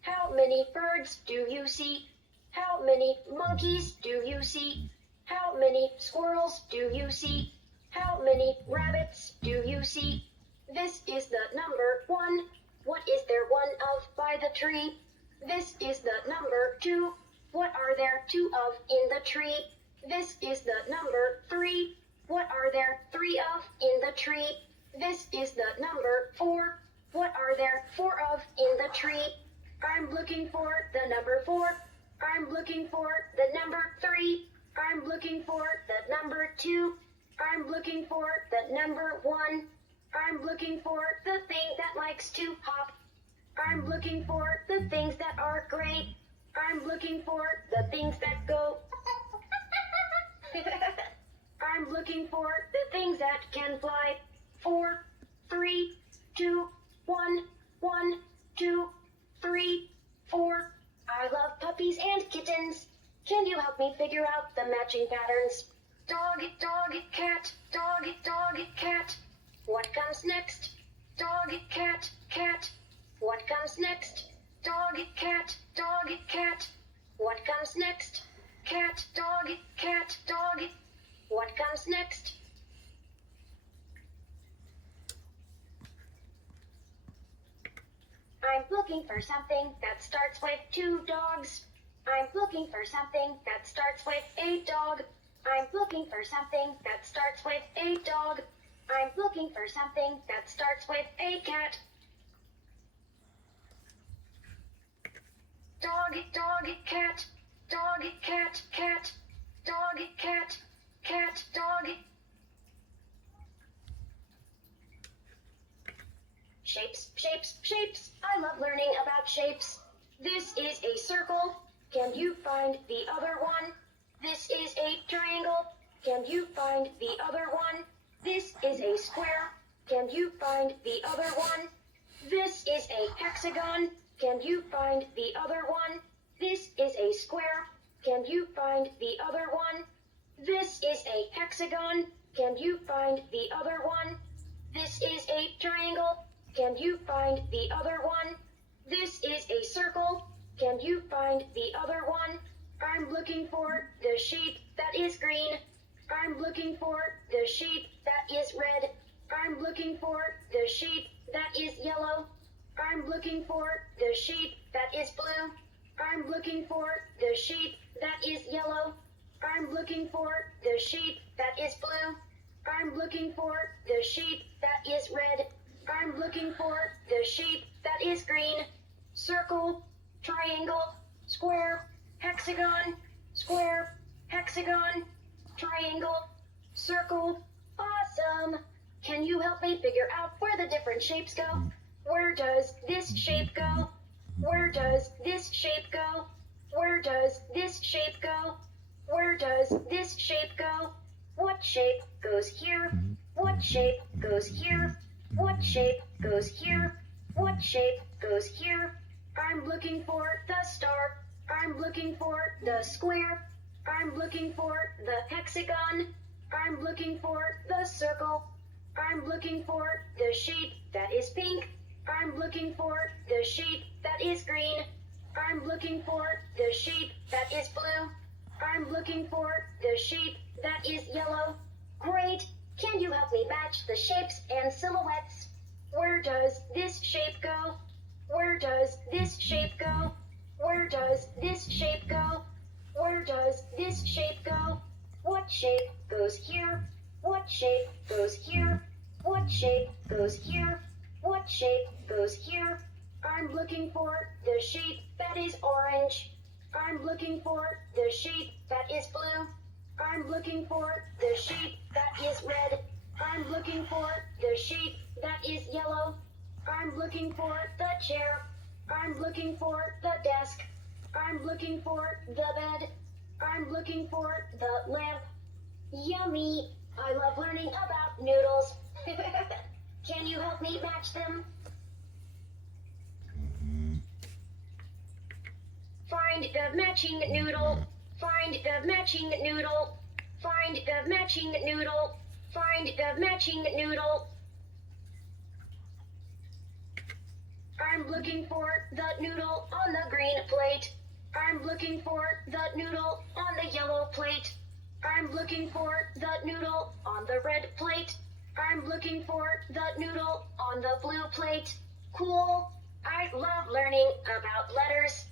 How many birds do you see? How many monkeys do you see? How many squirrels do you see? How many rabbits do you see? This is the number 1. What is there 1 of by the tree? This is the number 2. What are there 2 of in the tree? This is the number 3. What are there 3 of in the tree? This is the number 4. What are there 4 of in the tree? I'm looking for the number 4. I'm looking for the number 3. I'm looking for the number 2. I'm looking for the number 1. I'm looking for the thing that likes to hop. I'm looking for the things that are great. I'm looking for the things that go. I'm looking for the things that can fly. 4, 3, 2, 1, 1, 2, 3, 4. I love puppies and kittens. Can you help me figure out the matching patterns? Dog, dog, cat, dog, dog, cat. What comes next? Dog, cat, cat. What comes next? Dog, cat, dog, cat. What comes next? Cat, dog, cat, dog. What comes next? I'm looking for something that starts with 2 dogs. I'm looking for something that starts with a dog. I'm looking for something that starts with a dog. I'm looking for something that starts with a cat. Dog, dog, cat. Dog, cat, cat. Dog, cat, cat, dog. Shapes, shapes, shapes. I love learning about shapes. This is a circle. Can you find the other one? This is a triangle. Can you find the other one? This is a square. Can you find the other one? This is a hexagon. Can you find the other one? This is a square. Can you find the other one? This is a hexagon. Can you find the other one? This is a triangle. Can you find the other one? This is a circle. Can you find the other one? I'm looking for the shape that is green. I'm looking for the shape that is red. I'm looking for the shape that is yellow. I'm looking for the shape that is blue. I'm looking for the shape that is yellow. I'm looking for the shape that is blue. I'm looking for the shape that is red. I'm looking for the shape that is green. Circle, triangle, square, hexagon, square, hexagon, triangle, circle. Awesome! Can you help me figure out where the different shapes go? Where does this shape go? Where does this shape go? Where does this shape go? Where does this shape go? What shape goes here? What shape goes here? What shape goes here? What shape goes here? I'm looking for the star. I'm looking for the square. I'm looking for the hexagon. I'm looking for the circle. I'm looking for the shape that is pink. I'm looking for the shape that is green. I'm looking for the shape that is blue. I'm looking for the shape that is yellow. Great. Can you help me match the shapes and silhouettes? Where does this shape go? Where does this shape go? Where does this shape go? Where does this shape go? What shape goes here? What shape goes here? What shape goes here? What shape goes here? I'm looking for the shape that is orange. I'm looking for the shape that is blue. I'm looking for the shape that is red. I'm looking for the shape that is yellow. I'm looking for the chair. I'm looking for the desk. I'm looking for the bed. I'm looking for the lamp. Yummy! I love learning about noodles. Can you help me match them? Find the matching noodle. Find the matching noodle. Find the matching noodle. Find the matching noodle. I'm looking for the noodle on the green plate. I'm looking for the noodle on the yellow plate. I'm looking for the noodle on the red plate. I'm looking for the noodle on the blue plate. Cool. I love learning about letters.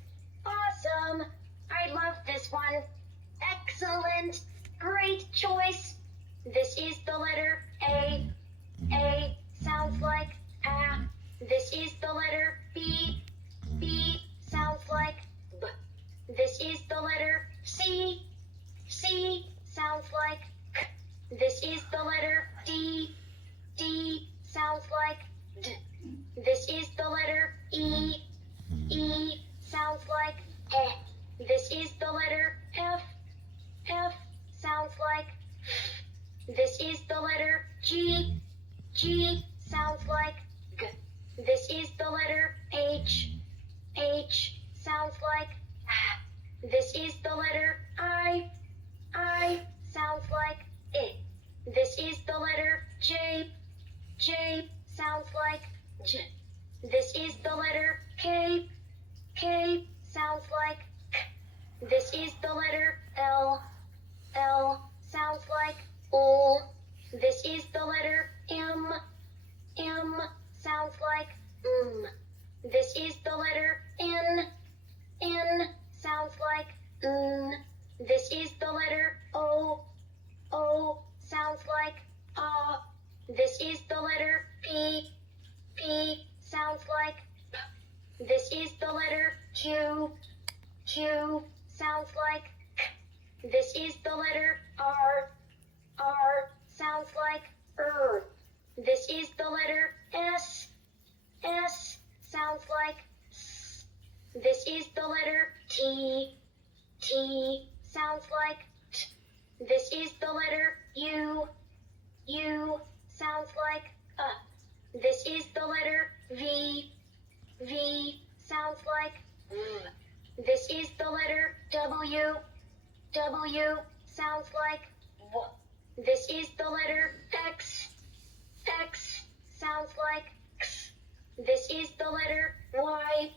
Awesome. I love this one. Excellent. Great choice. This is the letter A. A sounds like A. This is the letter B. B sounds like B. This is the letter C. C sounds like K. This is the letter D. D sounds like D. This is the letter E. E sounds like E. This is the letter F. F sounds like F. This is the letter G. G sounds like G. This is the letter H. H sounds like H. This is the letter I. I sounds like I. This is the letter J. J sounds like J. This is the letter K. K sounds like K. This is the letter L. L sounds like L. This is the letter M. M sounds like M. This is the letter N. N sounds like N. This is the letter O. O sounds like A. This is the letter P. P sounds like P. This is the letter Q. Q sounds like K. This is the letter R. R sounds like R. This is the letter S. S sounds like S. This is the letter T. T sounds like T. This is the letter U. U sounds like This is the letter V. V sounds like V. This is the letter W. W sounds like W. This is the letter X. X sounds like X. This is the letter Y.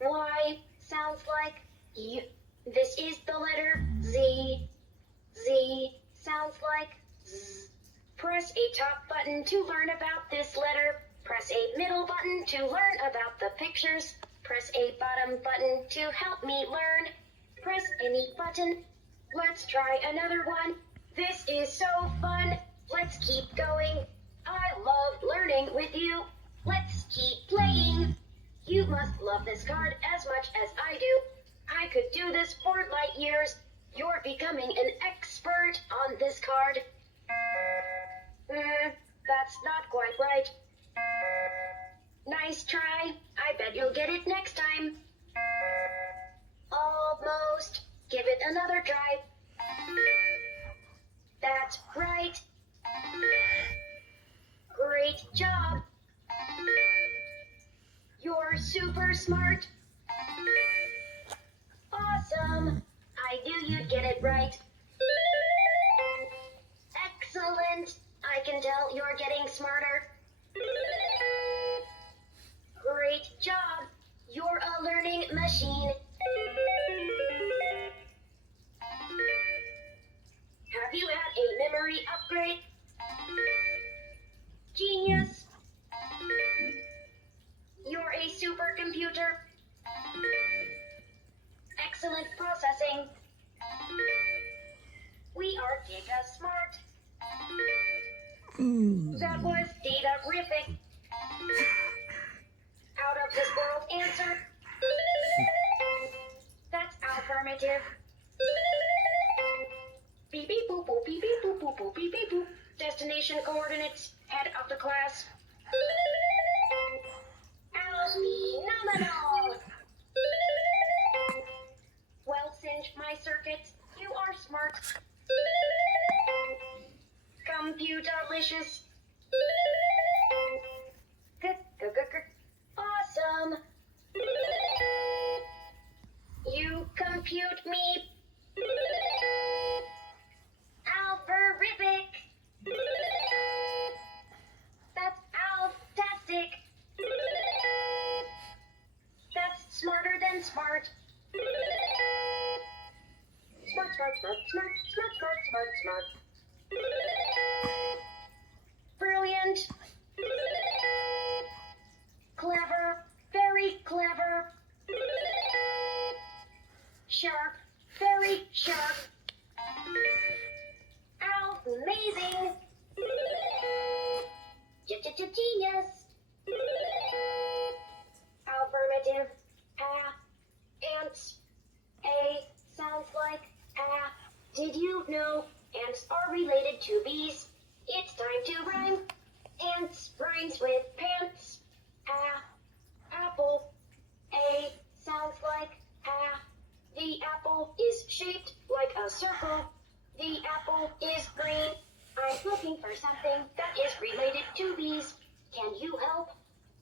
Y sounds like Y. This is the letter Z. Z sounds like Z. Press a top button to learn about this letter. Press a middle button to learn about the pictures. Press a bottom button to help me learn. Press any button. Let's try another one. This is so fun. Let's keep going. I love learning with you. Let's keep playing. You must love this card as much as I do. I could do this for light years. You're becoming an expert on this card. That's not quite right. Nice try. I bet you'll get it next time. Almost. Give it another try. That's right. Great job. You're super smart. Awesome. I knew you'd get it right. Excellent. I can tell you're getting smarter. Great job. You're a learning machine. Have you had That was data-rific. Out of this world answer. That's affirmative. Beep beep boop boop beep beep boop boop boop beep beep boop. Destination coordinates. Head of the class. Phenomenal. Well, Singe, my circuits. You are smart. Computalicious. Awesome. You compute me. Alpharific. That's alptastic. That's smarter than smart. Smart, smart, smart, smart, smart, smart, smart, smart. Brilliant. Clever, very clever. Sharp, very sharp. Amazing. Genius. Affirmative. Ants. A sounds like Did you know ants are related to bees? It's time to rhyme. Ants rhymes with pants. Apple. A sounds like The apple is shaped like a circle. The apple is green. I'm looking for something that is related to bees. Can you help?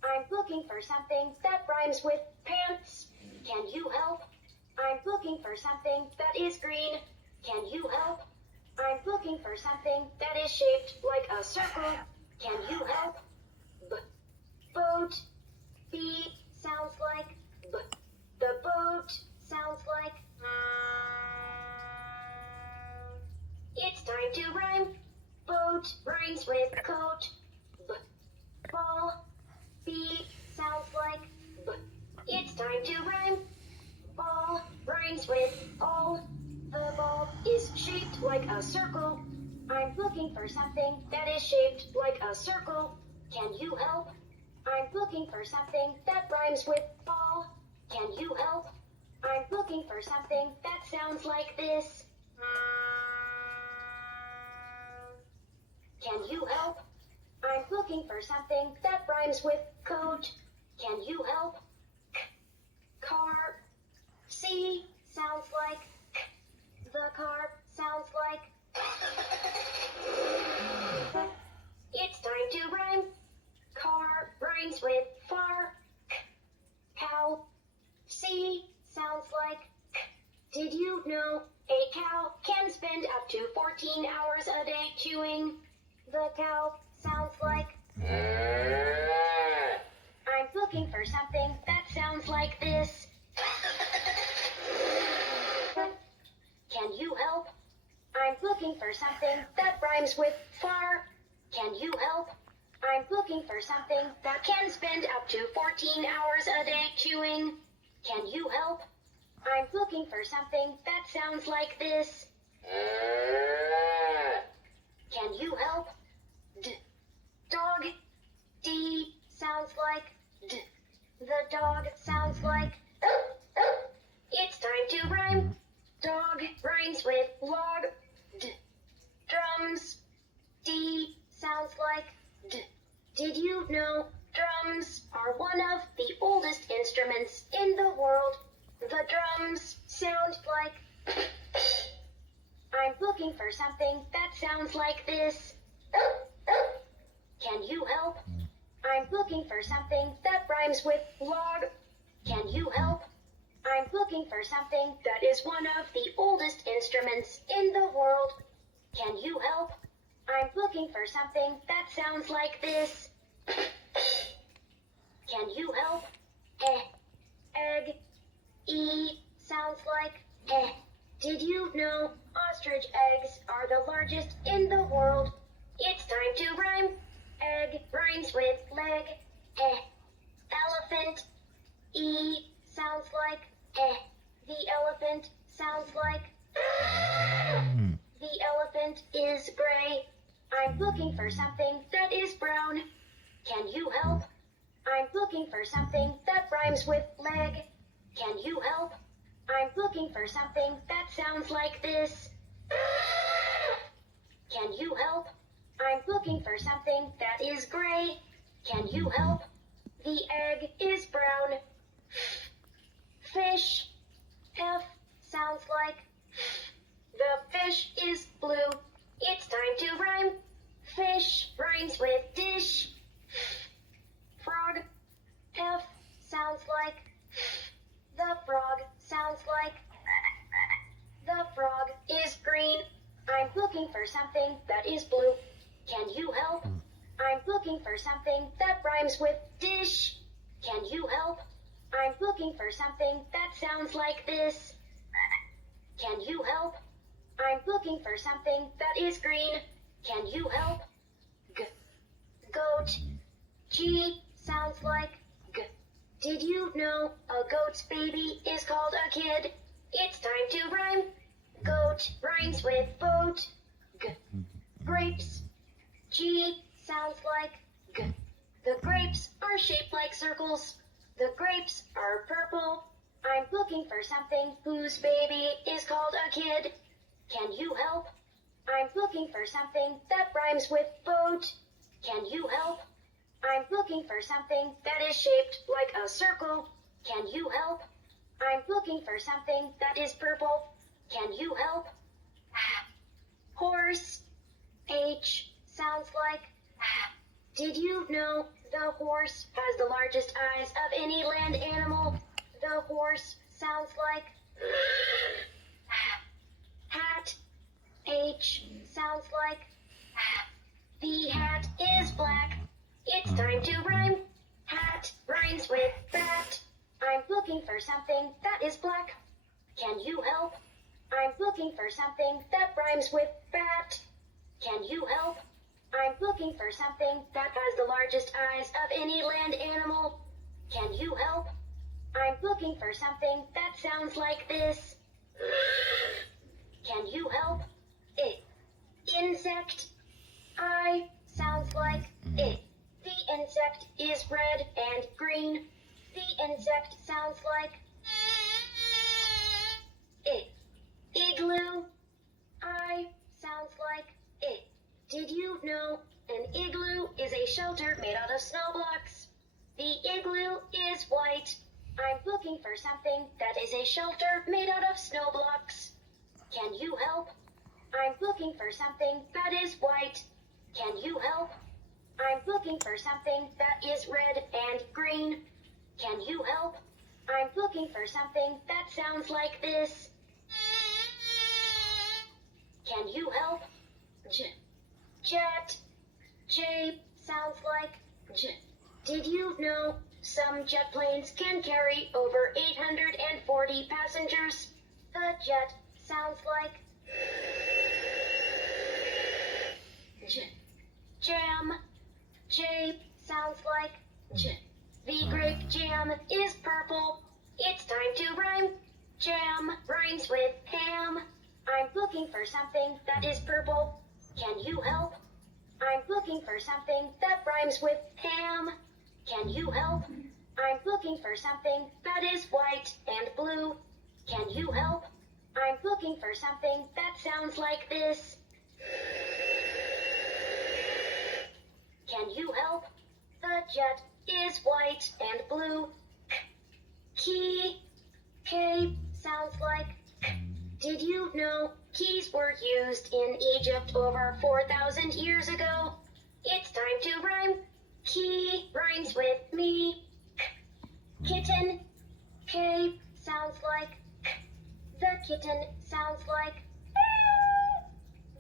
I'm looking for something that rhymes with pants. Can you help? I'm looking for something that is green. Can you help? I'm looking for something that is shaped like a circle. Can you help? Boat. B sounds like B. The boat sounds like It's time to rhyme. Boat rhymes with coat. Ball. B sounds like B. It's time to rhyme. Ball rhymes with all. The ball is shaped like a circle. I'm looking for something that is shaped like a circle. Can you help? I'm looking for something that rhymes with ball. Can you help? I'm looking for something that sounds like this. Can you help? I'm looking for something that rhymes with coat. Can you help? Car. C sounds like The car sounds like It's time to rhyme. Car rhymes with far. Cow. C sounds like Did you know a cow can spend up to 14 hours a day chewing? The cow sounds like I'm looking for something that sounds like this. Can you help? I'm looking for something that rhymes with far. Can you help? I'm looking for something that can spend up to 14 hours a day chewing. Can you help? I'm looking for something that sounds like this. Can you help? Dog. D sounds like D. The dog sounds like It's time to rhyme. Dog rhymes with log. D. Drums. D sounds like D. Did you know drums are one of the oldest instruments in the world? The drums sound like I'm looking for something that sounds like this. Can you help? I'm looking for something that rhymes with log. Can you help? I'm looking for something that is one of the oldest instruments in the world. Can you help? I'm looking for something that sounds like this. Can you help? Egg. E sounds like Did you know ostrich eggs are the largest in the world? It's time to rhyme. Egg rhymes with leg. Elephant. E sounds like The elephant sounds like The elephant is gray. I'm looking for something that is Can you help? I'm looking for something that rhymes with leg. Can you help? I'm looking for something that sounds like this. Can you help? I'm looking for something that is gray. Can you help? The egg is brown. Fish. F sounds like. The fish is blue. It's time to rhyme. Fish rhymes with dish. Frog. F sounds like. The frog sounds like. The frog is green. I'm looking for something that is blue. Can you help? I'm looking for something that rhymes with dish. Can you help? I'm looking for something that sounds like this. Can you help? I'm looking for something that is green. Can you help? Goat. G sounds like g. Did you know a goat's baby is called a kid? It's time to rhyme. Goat rhymes with boat. G. Grapes. G sounds like g. The grapes are shaped like circles. The grapes are purple. I'm looking for something whose baby is called a kid. Can you help? I'm looking for something that rhymes with boat. Can you help? I'm looking for something that is shaped like a circle. Can you help? I'm looking for something that is purple. Can you help? Horse. H sounds like. Did you know the horse has the largest eyes of any land animal? The horse sounds like. Hat. H sounds like. The hat is black. It's time to rhyme. Hat rhymes with bat. I'm looking for something that is black. Can you help? I'm looking for something that rhymes with bat. Can you help? I'm looking for something that has the largest eyes of any land animal. Can you help? I'm looking for something that sounds like this. Can you help? Insect. I sounds like it. The insect is red and green. The insect sounds like it. Igloo. I sounds like it. Did you know an igloo is a shelter made out of snow blocks? The igloo is white. I'm looking for something that is a shelter made out of snow blocks. Can you help? I'm looking for something that is white. Can you help? I'm looking for something that is red and green. Can you help? I'm looking for something that sounds like this. Can you help? Jet. J sounds like j. Did you know some jet planes can carry over 840 passengers? The jet sounds like jam. J sounds like j. The grape jam is purple. It's time to rhyme. Jam rhymes with ham. I'm looking for something that is purple. Can you help? I'm looking for something that rhymes with ham. Can you help? I'm looking for something that is white and blue. Can you help? I'm looking for something that sounds like this. Can you help? The jet is white and blue. Key. K sounds like. Did you know keys were used in Egypt over 4,000 years ago? It's time to rhyme. Key rhymes with me. Kitten. K sounds like. The kitten sounds like.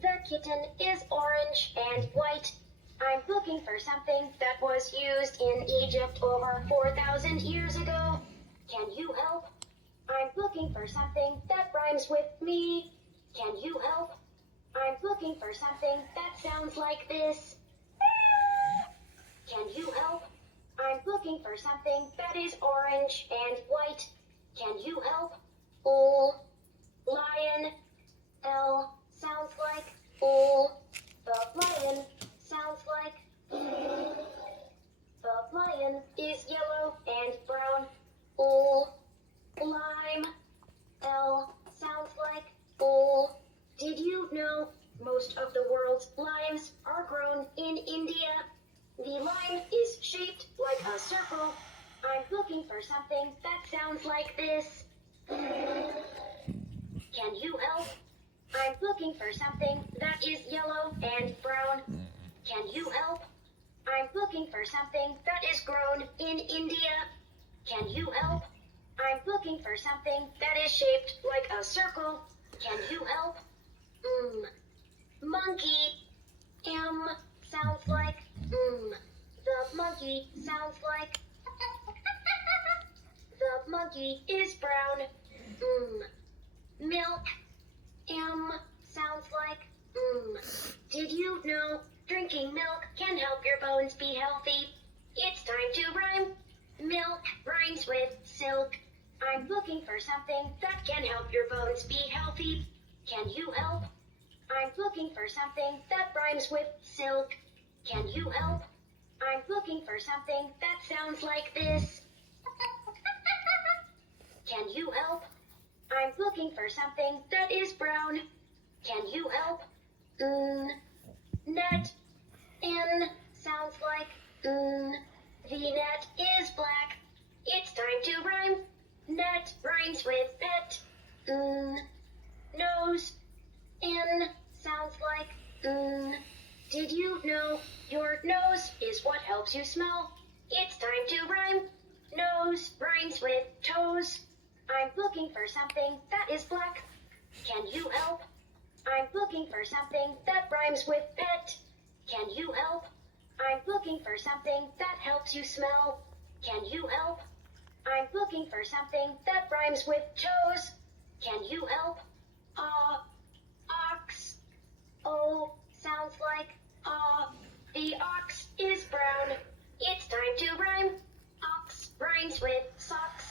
The kitten is orange and white. I'm looking for something that was used in Egypt over 4,000 years ago. Can you help? I'm looking for something that rhymes with me. Can you help? I'm looking for something that sounds like this. Can you help? I'm looking for something that is orange and white. Can you help? Ool. Lion. L sounds like ool. The lion sounds like. Lemon is yellow and brown. L. Lime. L sounds like L. Did you know most of the world's limes are grown in India? The lime is shaped like a circle. I'm looking for something that sounds like this. Can you help? I'm looking for something that is yellow and brown. Can you help? I'm looking for something that is grown in India. Can you help? I'm looking for something that is shaped like a circle. Can you help? Monkey. M sounds like The monkey sounds like The monkey is brown. Milk. M sounds like Did you know drinking milk can help your bones be healthy? It's time to rhyme. Milk rhymes with silk. I'm looking for something that can help your bones be healthy. Can you help? I'm looking for something that rhymes with silk. Can you help? I'm looking for something that sounds like this. Can you help? I'm looking for something that is brown. Can you help? Net. N sounds like The net is black. It's time to rhyme. Net rhymes with pet. Nose. N sounds like Did you know your nose is what helps you smell? It's time to rhyme. Nose rhymes with toes. I'm looking for something that is black. Can you help? I'm looking for something that rhymes with pet. Can you help? I'm looking for something that helps you smell. Can you help? I'm looking for something that rhymes with toes. Can you help? Ox. O sounds like The ox is brown. It's time to rhyme. Ox rhymes with socks.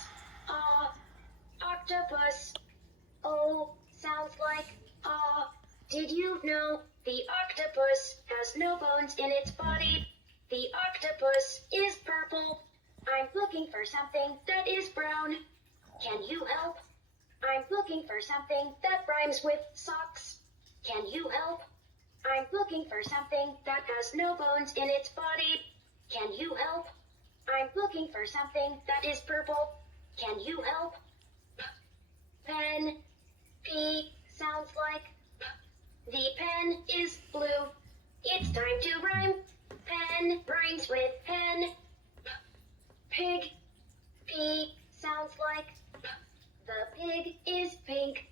Octopus. O sounds like Did you know the octopus has no bones in its body? The octopus is purple. I'm looking for something that is brown. Can you help? I'm looking for something that rhymes with socks. Can you help? I'm looking for something that has no bones in its body. Can you help? I'm looking for something that is purple. Can you help? Pen. P sounds like The pen is blue. It's time to rhyme. Pen rhymes with pen. Pig. P sounds like The pig is pink.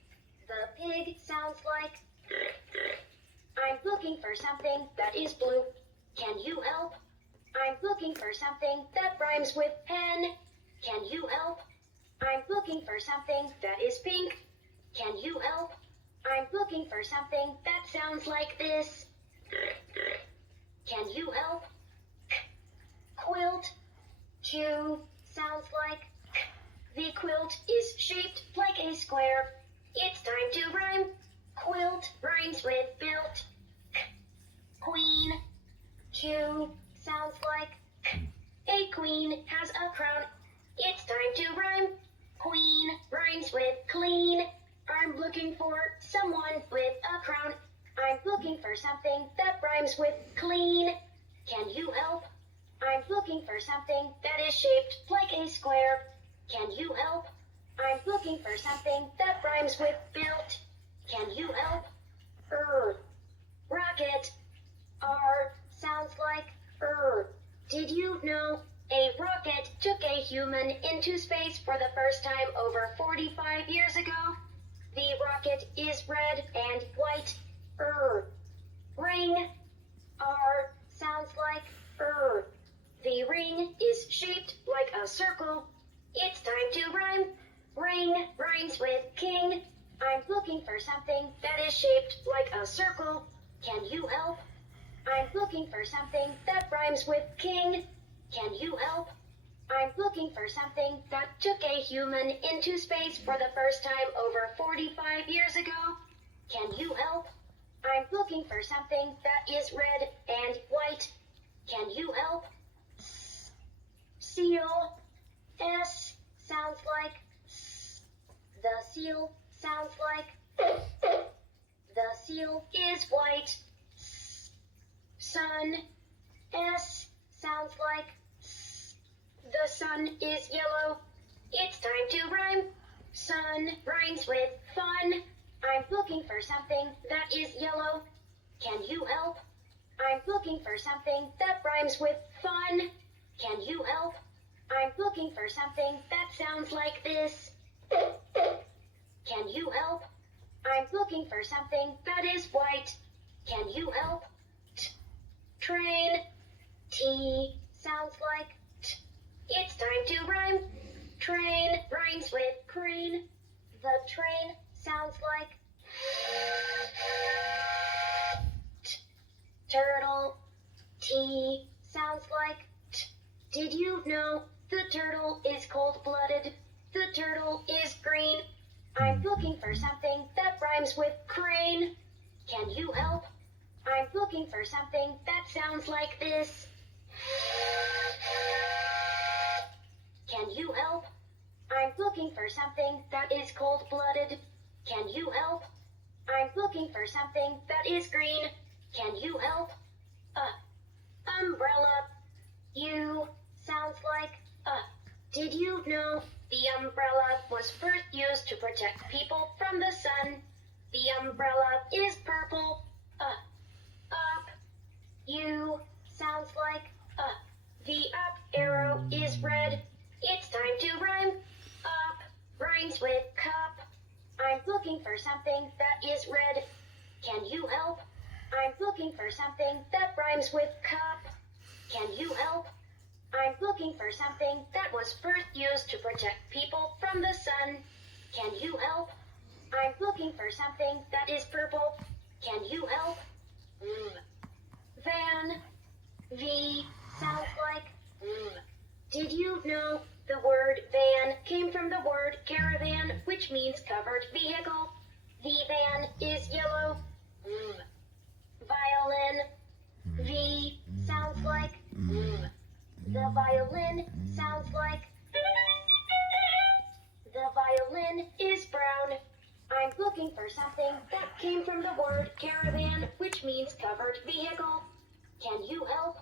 The pig sounds like I'm looking for something that is blue. Can you help? I'm looking for something that rhymes with pen. Can you help? I'm looking for something that is pink. Can you help? I'm looking for something that sounds like this. Can you help? Quilt. Q sounds like The quilt is shaped like a square. It's time to rhyme. Quilt rhymes with built. Queen. Q sounds like A queen has a crown. It's time to rhyme. Queen rhymes with clean. I'm looking for someone with a crown. I'm looking for something that rhymes with clean. Can you help? I'm looking for something that is shaped like a square. Can you help? I'm looking for something that rhymes with built. Can you help? Rocket. R sounds like Did you know a rocket took a human into space for the first time over 45 years ago? The rocket is red and white. Ring. R sounds like The ring is shaped like a circle. It's time to rhyme. Ring rhymes with king. I'm looking for something that is shaped like a circle. Can you help? I'm looking for something that rhymes with king. Can you help? I'm looking for something that took a human into space for the first time over 45 years ago. Can you help? I'm looking for something that is red and white. Can you help? seal sounds like the seal is white. Sun. S sounds like the sun is yellow. It's time to rhyme. Sun rhymes with fun. I'm looking for something that is yellow. Can you help? I'm looking for something that rhymes with fun. Can you help? I'm looking for something that sounds like this. Can you help? I'm looking for something that is white. Can you help? Train. T sounds like t. It's time to rhyme. Train rhymes with crane. The train sounds like t. Turtle. T sounds like t. Did you know the turtle is cold-blooded? The turtle is green. I'm looking for something that rhymes with crane. Can you help? I'm looking for something that sounds like this. Can you help? I'm looking for something that is cold-blooded. Can you help? I'm looking for something that is green. Can you help? Umbrella. U sounds like Did you know the umbrella was first used to protect people from the sun? The umbrella is purple. Up. U sounds like The up arrow is red. It's time to rhyme. Up rhymes with cup. I'm looking for something that is red. Can you help? I'm looking for something that rhymes with cup. Can you help? I'm looking for something that was first used to protect people from the sun. Can you help? I'm looking for something that is purple. Can you help? Van. V sounds like Did you know the word van came from the word caravan, which means covered vehicle? The van is yellow. Violin. V sounds like The violin sounds like The violin is brown. I'm looking for something that came from the word caravan, which means covered vehicle. Can you help?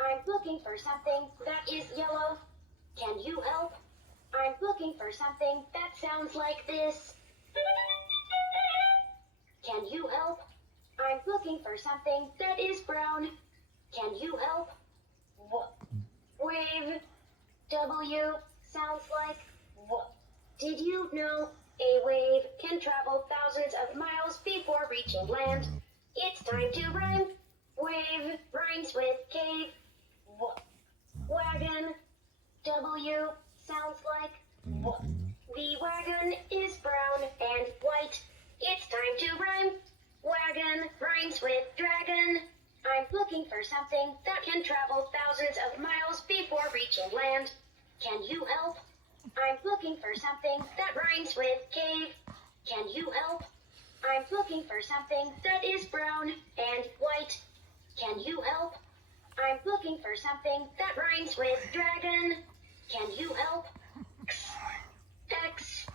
I'm looking for something that is yellow. Can you help? I'm looking for something that sounds like this. Can you help? I'm looking for something that is brown. Can you help? Wave. W sounds like Did you know a wave can travel thousands of miles before reaching land? It's time to rhyme. Wave rhymes with cave. Wagon. W sounds like The wagon is brown and white. It's time to rhyme. Wagon rhymes with dragon. I'm looking for something that can travel thousands of miles before reaching land. Can you help? I'm looking for something that rhymes with cave. Can you help? I'm looking for something that is brown and white. Can you help? I'm looking for something that rhymes with dragon. Can you help? X.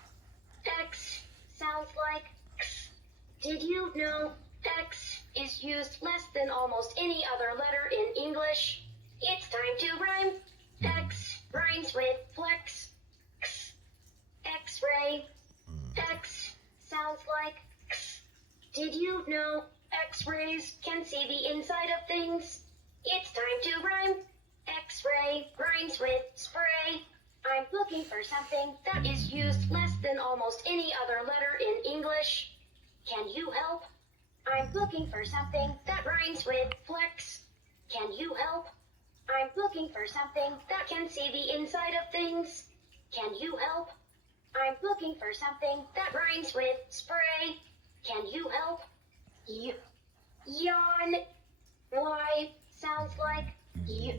X sounds like X. Did you know X is used less than almost any other letter in English? It's time to rhyme. X rhymes with flex. X. X-ray. X sounds like X. Did you know X-rays can see the inside of things? It's time to rhyme. X-ray rhymes with spray. I'm looking for something that is used less than almost any other letter in English. Can you help? I'm looking for something that rhymes with flex. Can you help? I'm looking for something that can see the inside of things. Can you help? I'm looking for something that rhymes with spray. Can you help? Yawn. Y sounds like y.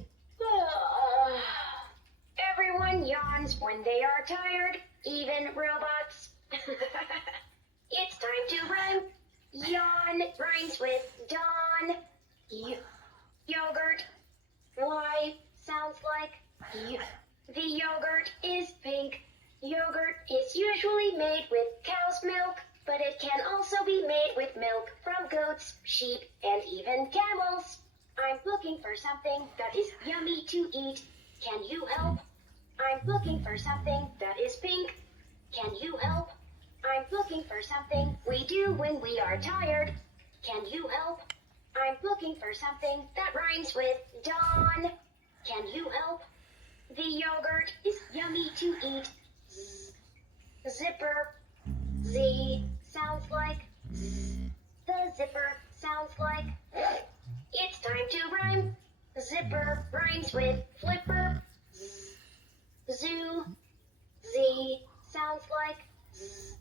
Everyone yawns when they are tired, even robots. It's time to rhyme. Yawn rhymes with dawn. Yogurt. Y sounds like y. The yogurt is pink. Yogurt is usually made with cow's milk, but it can also be made with milk from goats, sheep, and even camels. I'm looking for something that is yummy to eat. Can you help? I'm looking for something that is pink. Can you help? I'm looking for something we do when we are tired. Can you help? I'm looking for something that rhymes with dawn. Can you help? The yogurt is yummy to eat. Zipper. Z sounds like Z. The zipper sounds like. It's time to rhyme. Zipper rhymes with flipper. Zoo. Z sounds like Z.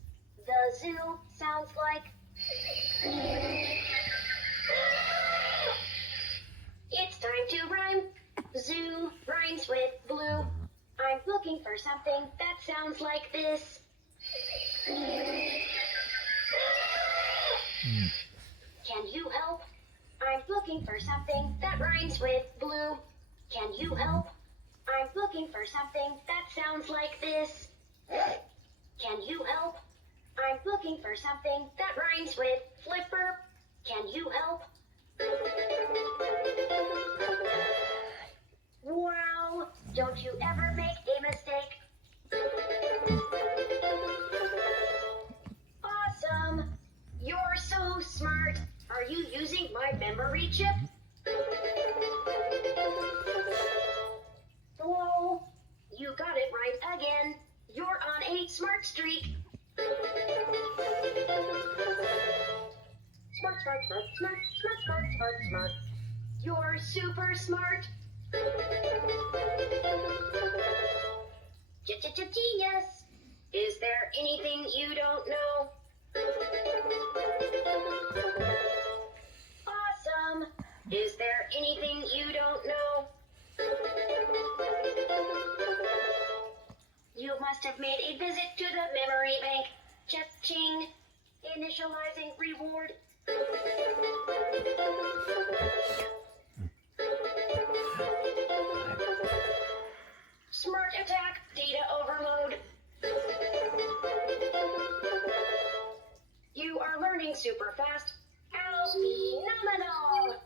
The zoo sounds like. It's time to rhyme. Zoo rhymes with blue. I'm looking for something that sounds like this. Can you help? I'm looking for something that rhymes with blue. Can you help? I'm looking for something that sounds like this. Can you help? I'm looking for something that rhymes with flipper. Can you help? Wow! Don't you ever make a mistake. Awesome! You're so smart. Are you using my memory chip? Whoa! You got it right again. You're on a smart streak. Smart, smart, smart, smart, smart, smart, smart, smart. You're super smart. Genius. Is there anything you don't know? Awesome. Is there anything you don't know? You must have made a visit to the memory bank. Cha-ching. Initializing reward. Smart attack, data overload. You are learning super fast. Phenomenal!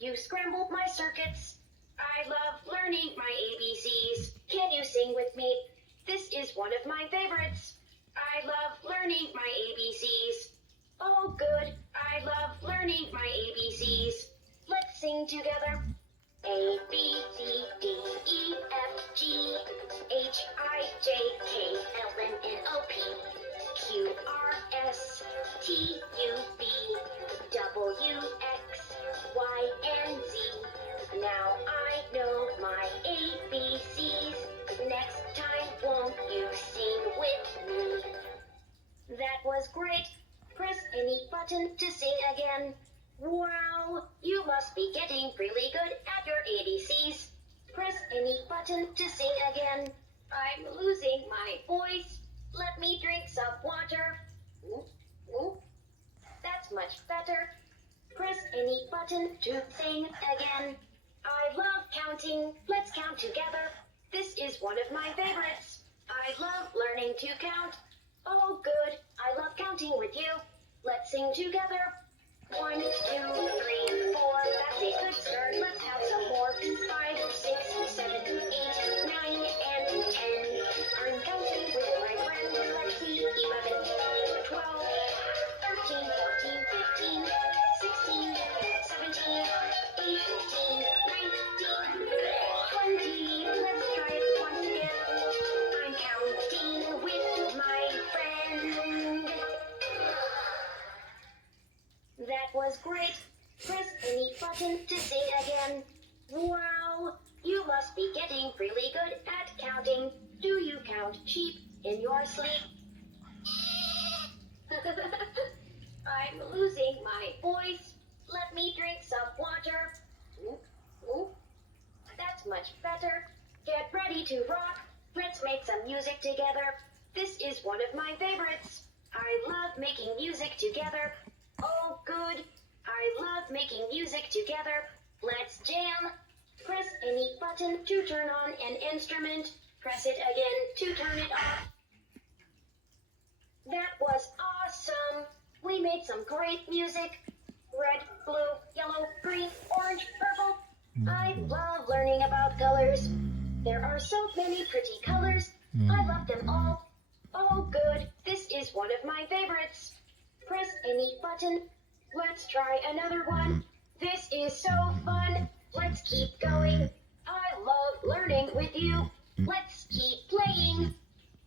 You scrambled my circuits. I love learning my ABCs. Can you sing with me? This is one of my favorites. I love learning my ABCs. Oh, good. I love learning my ABCs. Let's sing together. A, B, C, D, E, F, G, H, I, J, K, L, M, N, O, P, Q, R, S, T, U, V, W, X, Y, and Z. Now I know my ABCs. Next time, won't you sing with me? That was great. Press any button to sing again. Wow, you must be getting really good at your ABCs. Press any button to sing again. I'm losing my voice. Let me drink some water. That's much better. Press any button to sing again. I love counting. Let's count together. This is one of my favorites. I love learning to count. Oh, good. I love counting with you. Let's sing together. 1, 2, 3, 4. That's a good start. Let's have some more. 5, 6, 7, 8, 9, and 10. I'm counting with my friend. Let's see. 11, 12, 13, 14, 15, 16, 17, 18, 19, 20. Let's try it once again. I'm counting with my friend. That was great. Press any button to sing again. Wow, you must be getting really good at counting. Do you count sheep in your sleep? I'm losing my voice. Let me drink some water. That's much better. Get ready to rock. Let's make some music together. This is one of my favorites. I love making music together. Oh, good. I love making music together. Let's jam. Press any button to turn on an instrument. Press it again to turn it off. That was awesome! We made some great music. Red, blue, yellow, green, orange, purple. I love learning about colors. There are so many pretty colors. I love them all. Oh, good. This is one of my favorites. Press any button. Let's try another one. This is so fun. Let's keep going. I love learning with you. Let's keep playing.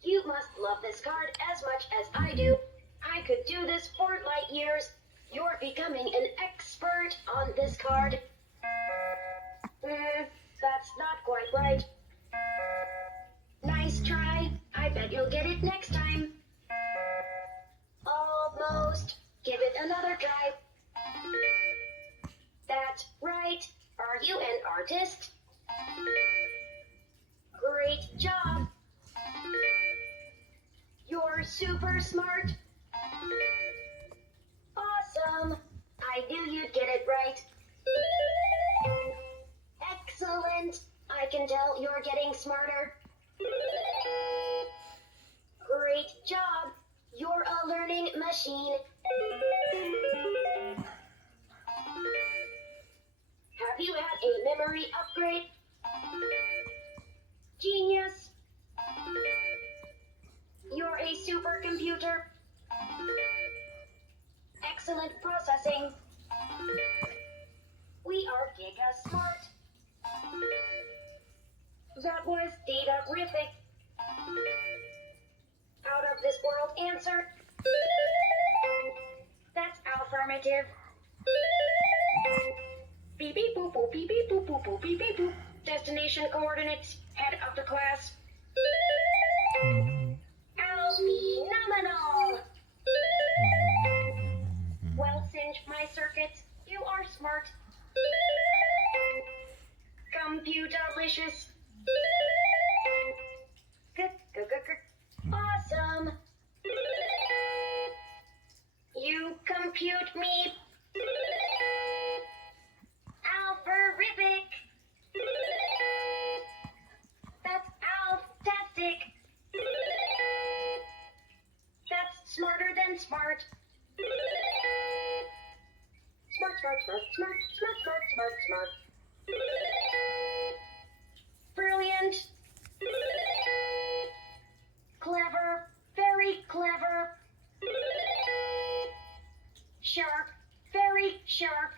You must love this card as much as I do. I could do this for light years. You're becoming an expert on this card. That's not quite right. Nice try. I bet you'll get it next time. Almost. Give it another try. That's right. Are you an artist? Great job. You're super smart. Awesome. I knew you'd get it right. Excellent. I can tell you're getting smarter. Great job. You're a learning machine. Have you had a memory upgrade? Genius. You're a supercomputer. Excellent processing. We are giga smart. That was data-rific. Out of this world answer. That's affirmative. Beep beep boop boop beep beep boop boop boop beep beep boop. Destination coordinates. Head of the class. Alphie nominal. Well, Singe, my circuits. You are smart. Computalicious. Awesome. You compute me. Alphorific. That's alptastic. That's smarter than smart. Smart, smart, smart, smart, smart, smart, smart, smart. Brilliant. Clever. Very clever. Sharp. Very sharp.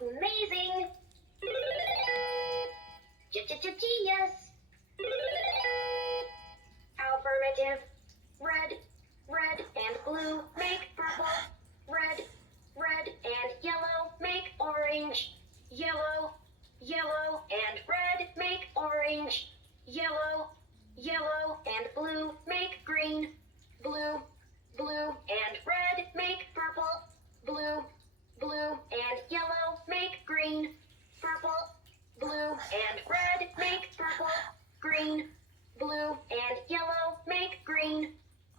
Amazing. Genius. Affirmative. Red, red and blue make purple. Red, red and yellow make orange. Yellow, yellow and red make orange. Yellow, yellow and blue make green. Blue, blue and red make purple. Blue, blue and yellow make green. Purple, blue and red make purple. Green, blue and yellow make green.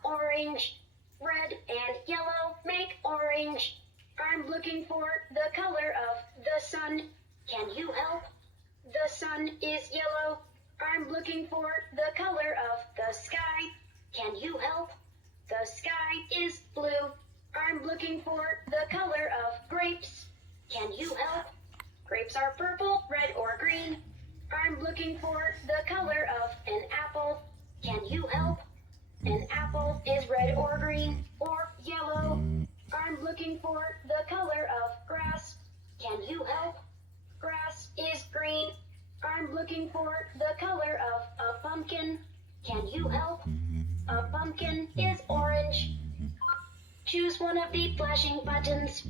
Orange, red and yellow make orange. I'm looking for the color of the sun. Can you help? The sun is yellow. I'm looking for the color of the sky. Can you help? The sky is blue. I'm looking for the color of grapes. Can you help? Grapes are purple, red, or green. I'm looking for the color of an apple. Can you help? An apple is red or green or yellow. I'm looking for the color of grass. Can you help? Grass is green. I'm looking for the color of a pumpkin. Can you help? A pumpkin is orange. Choose one of the flashing buttons.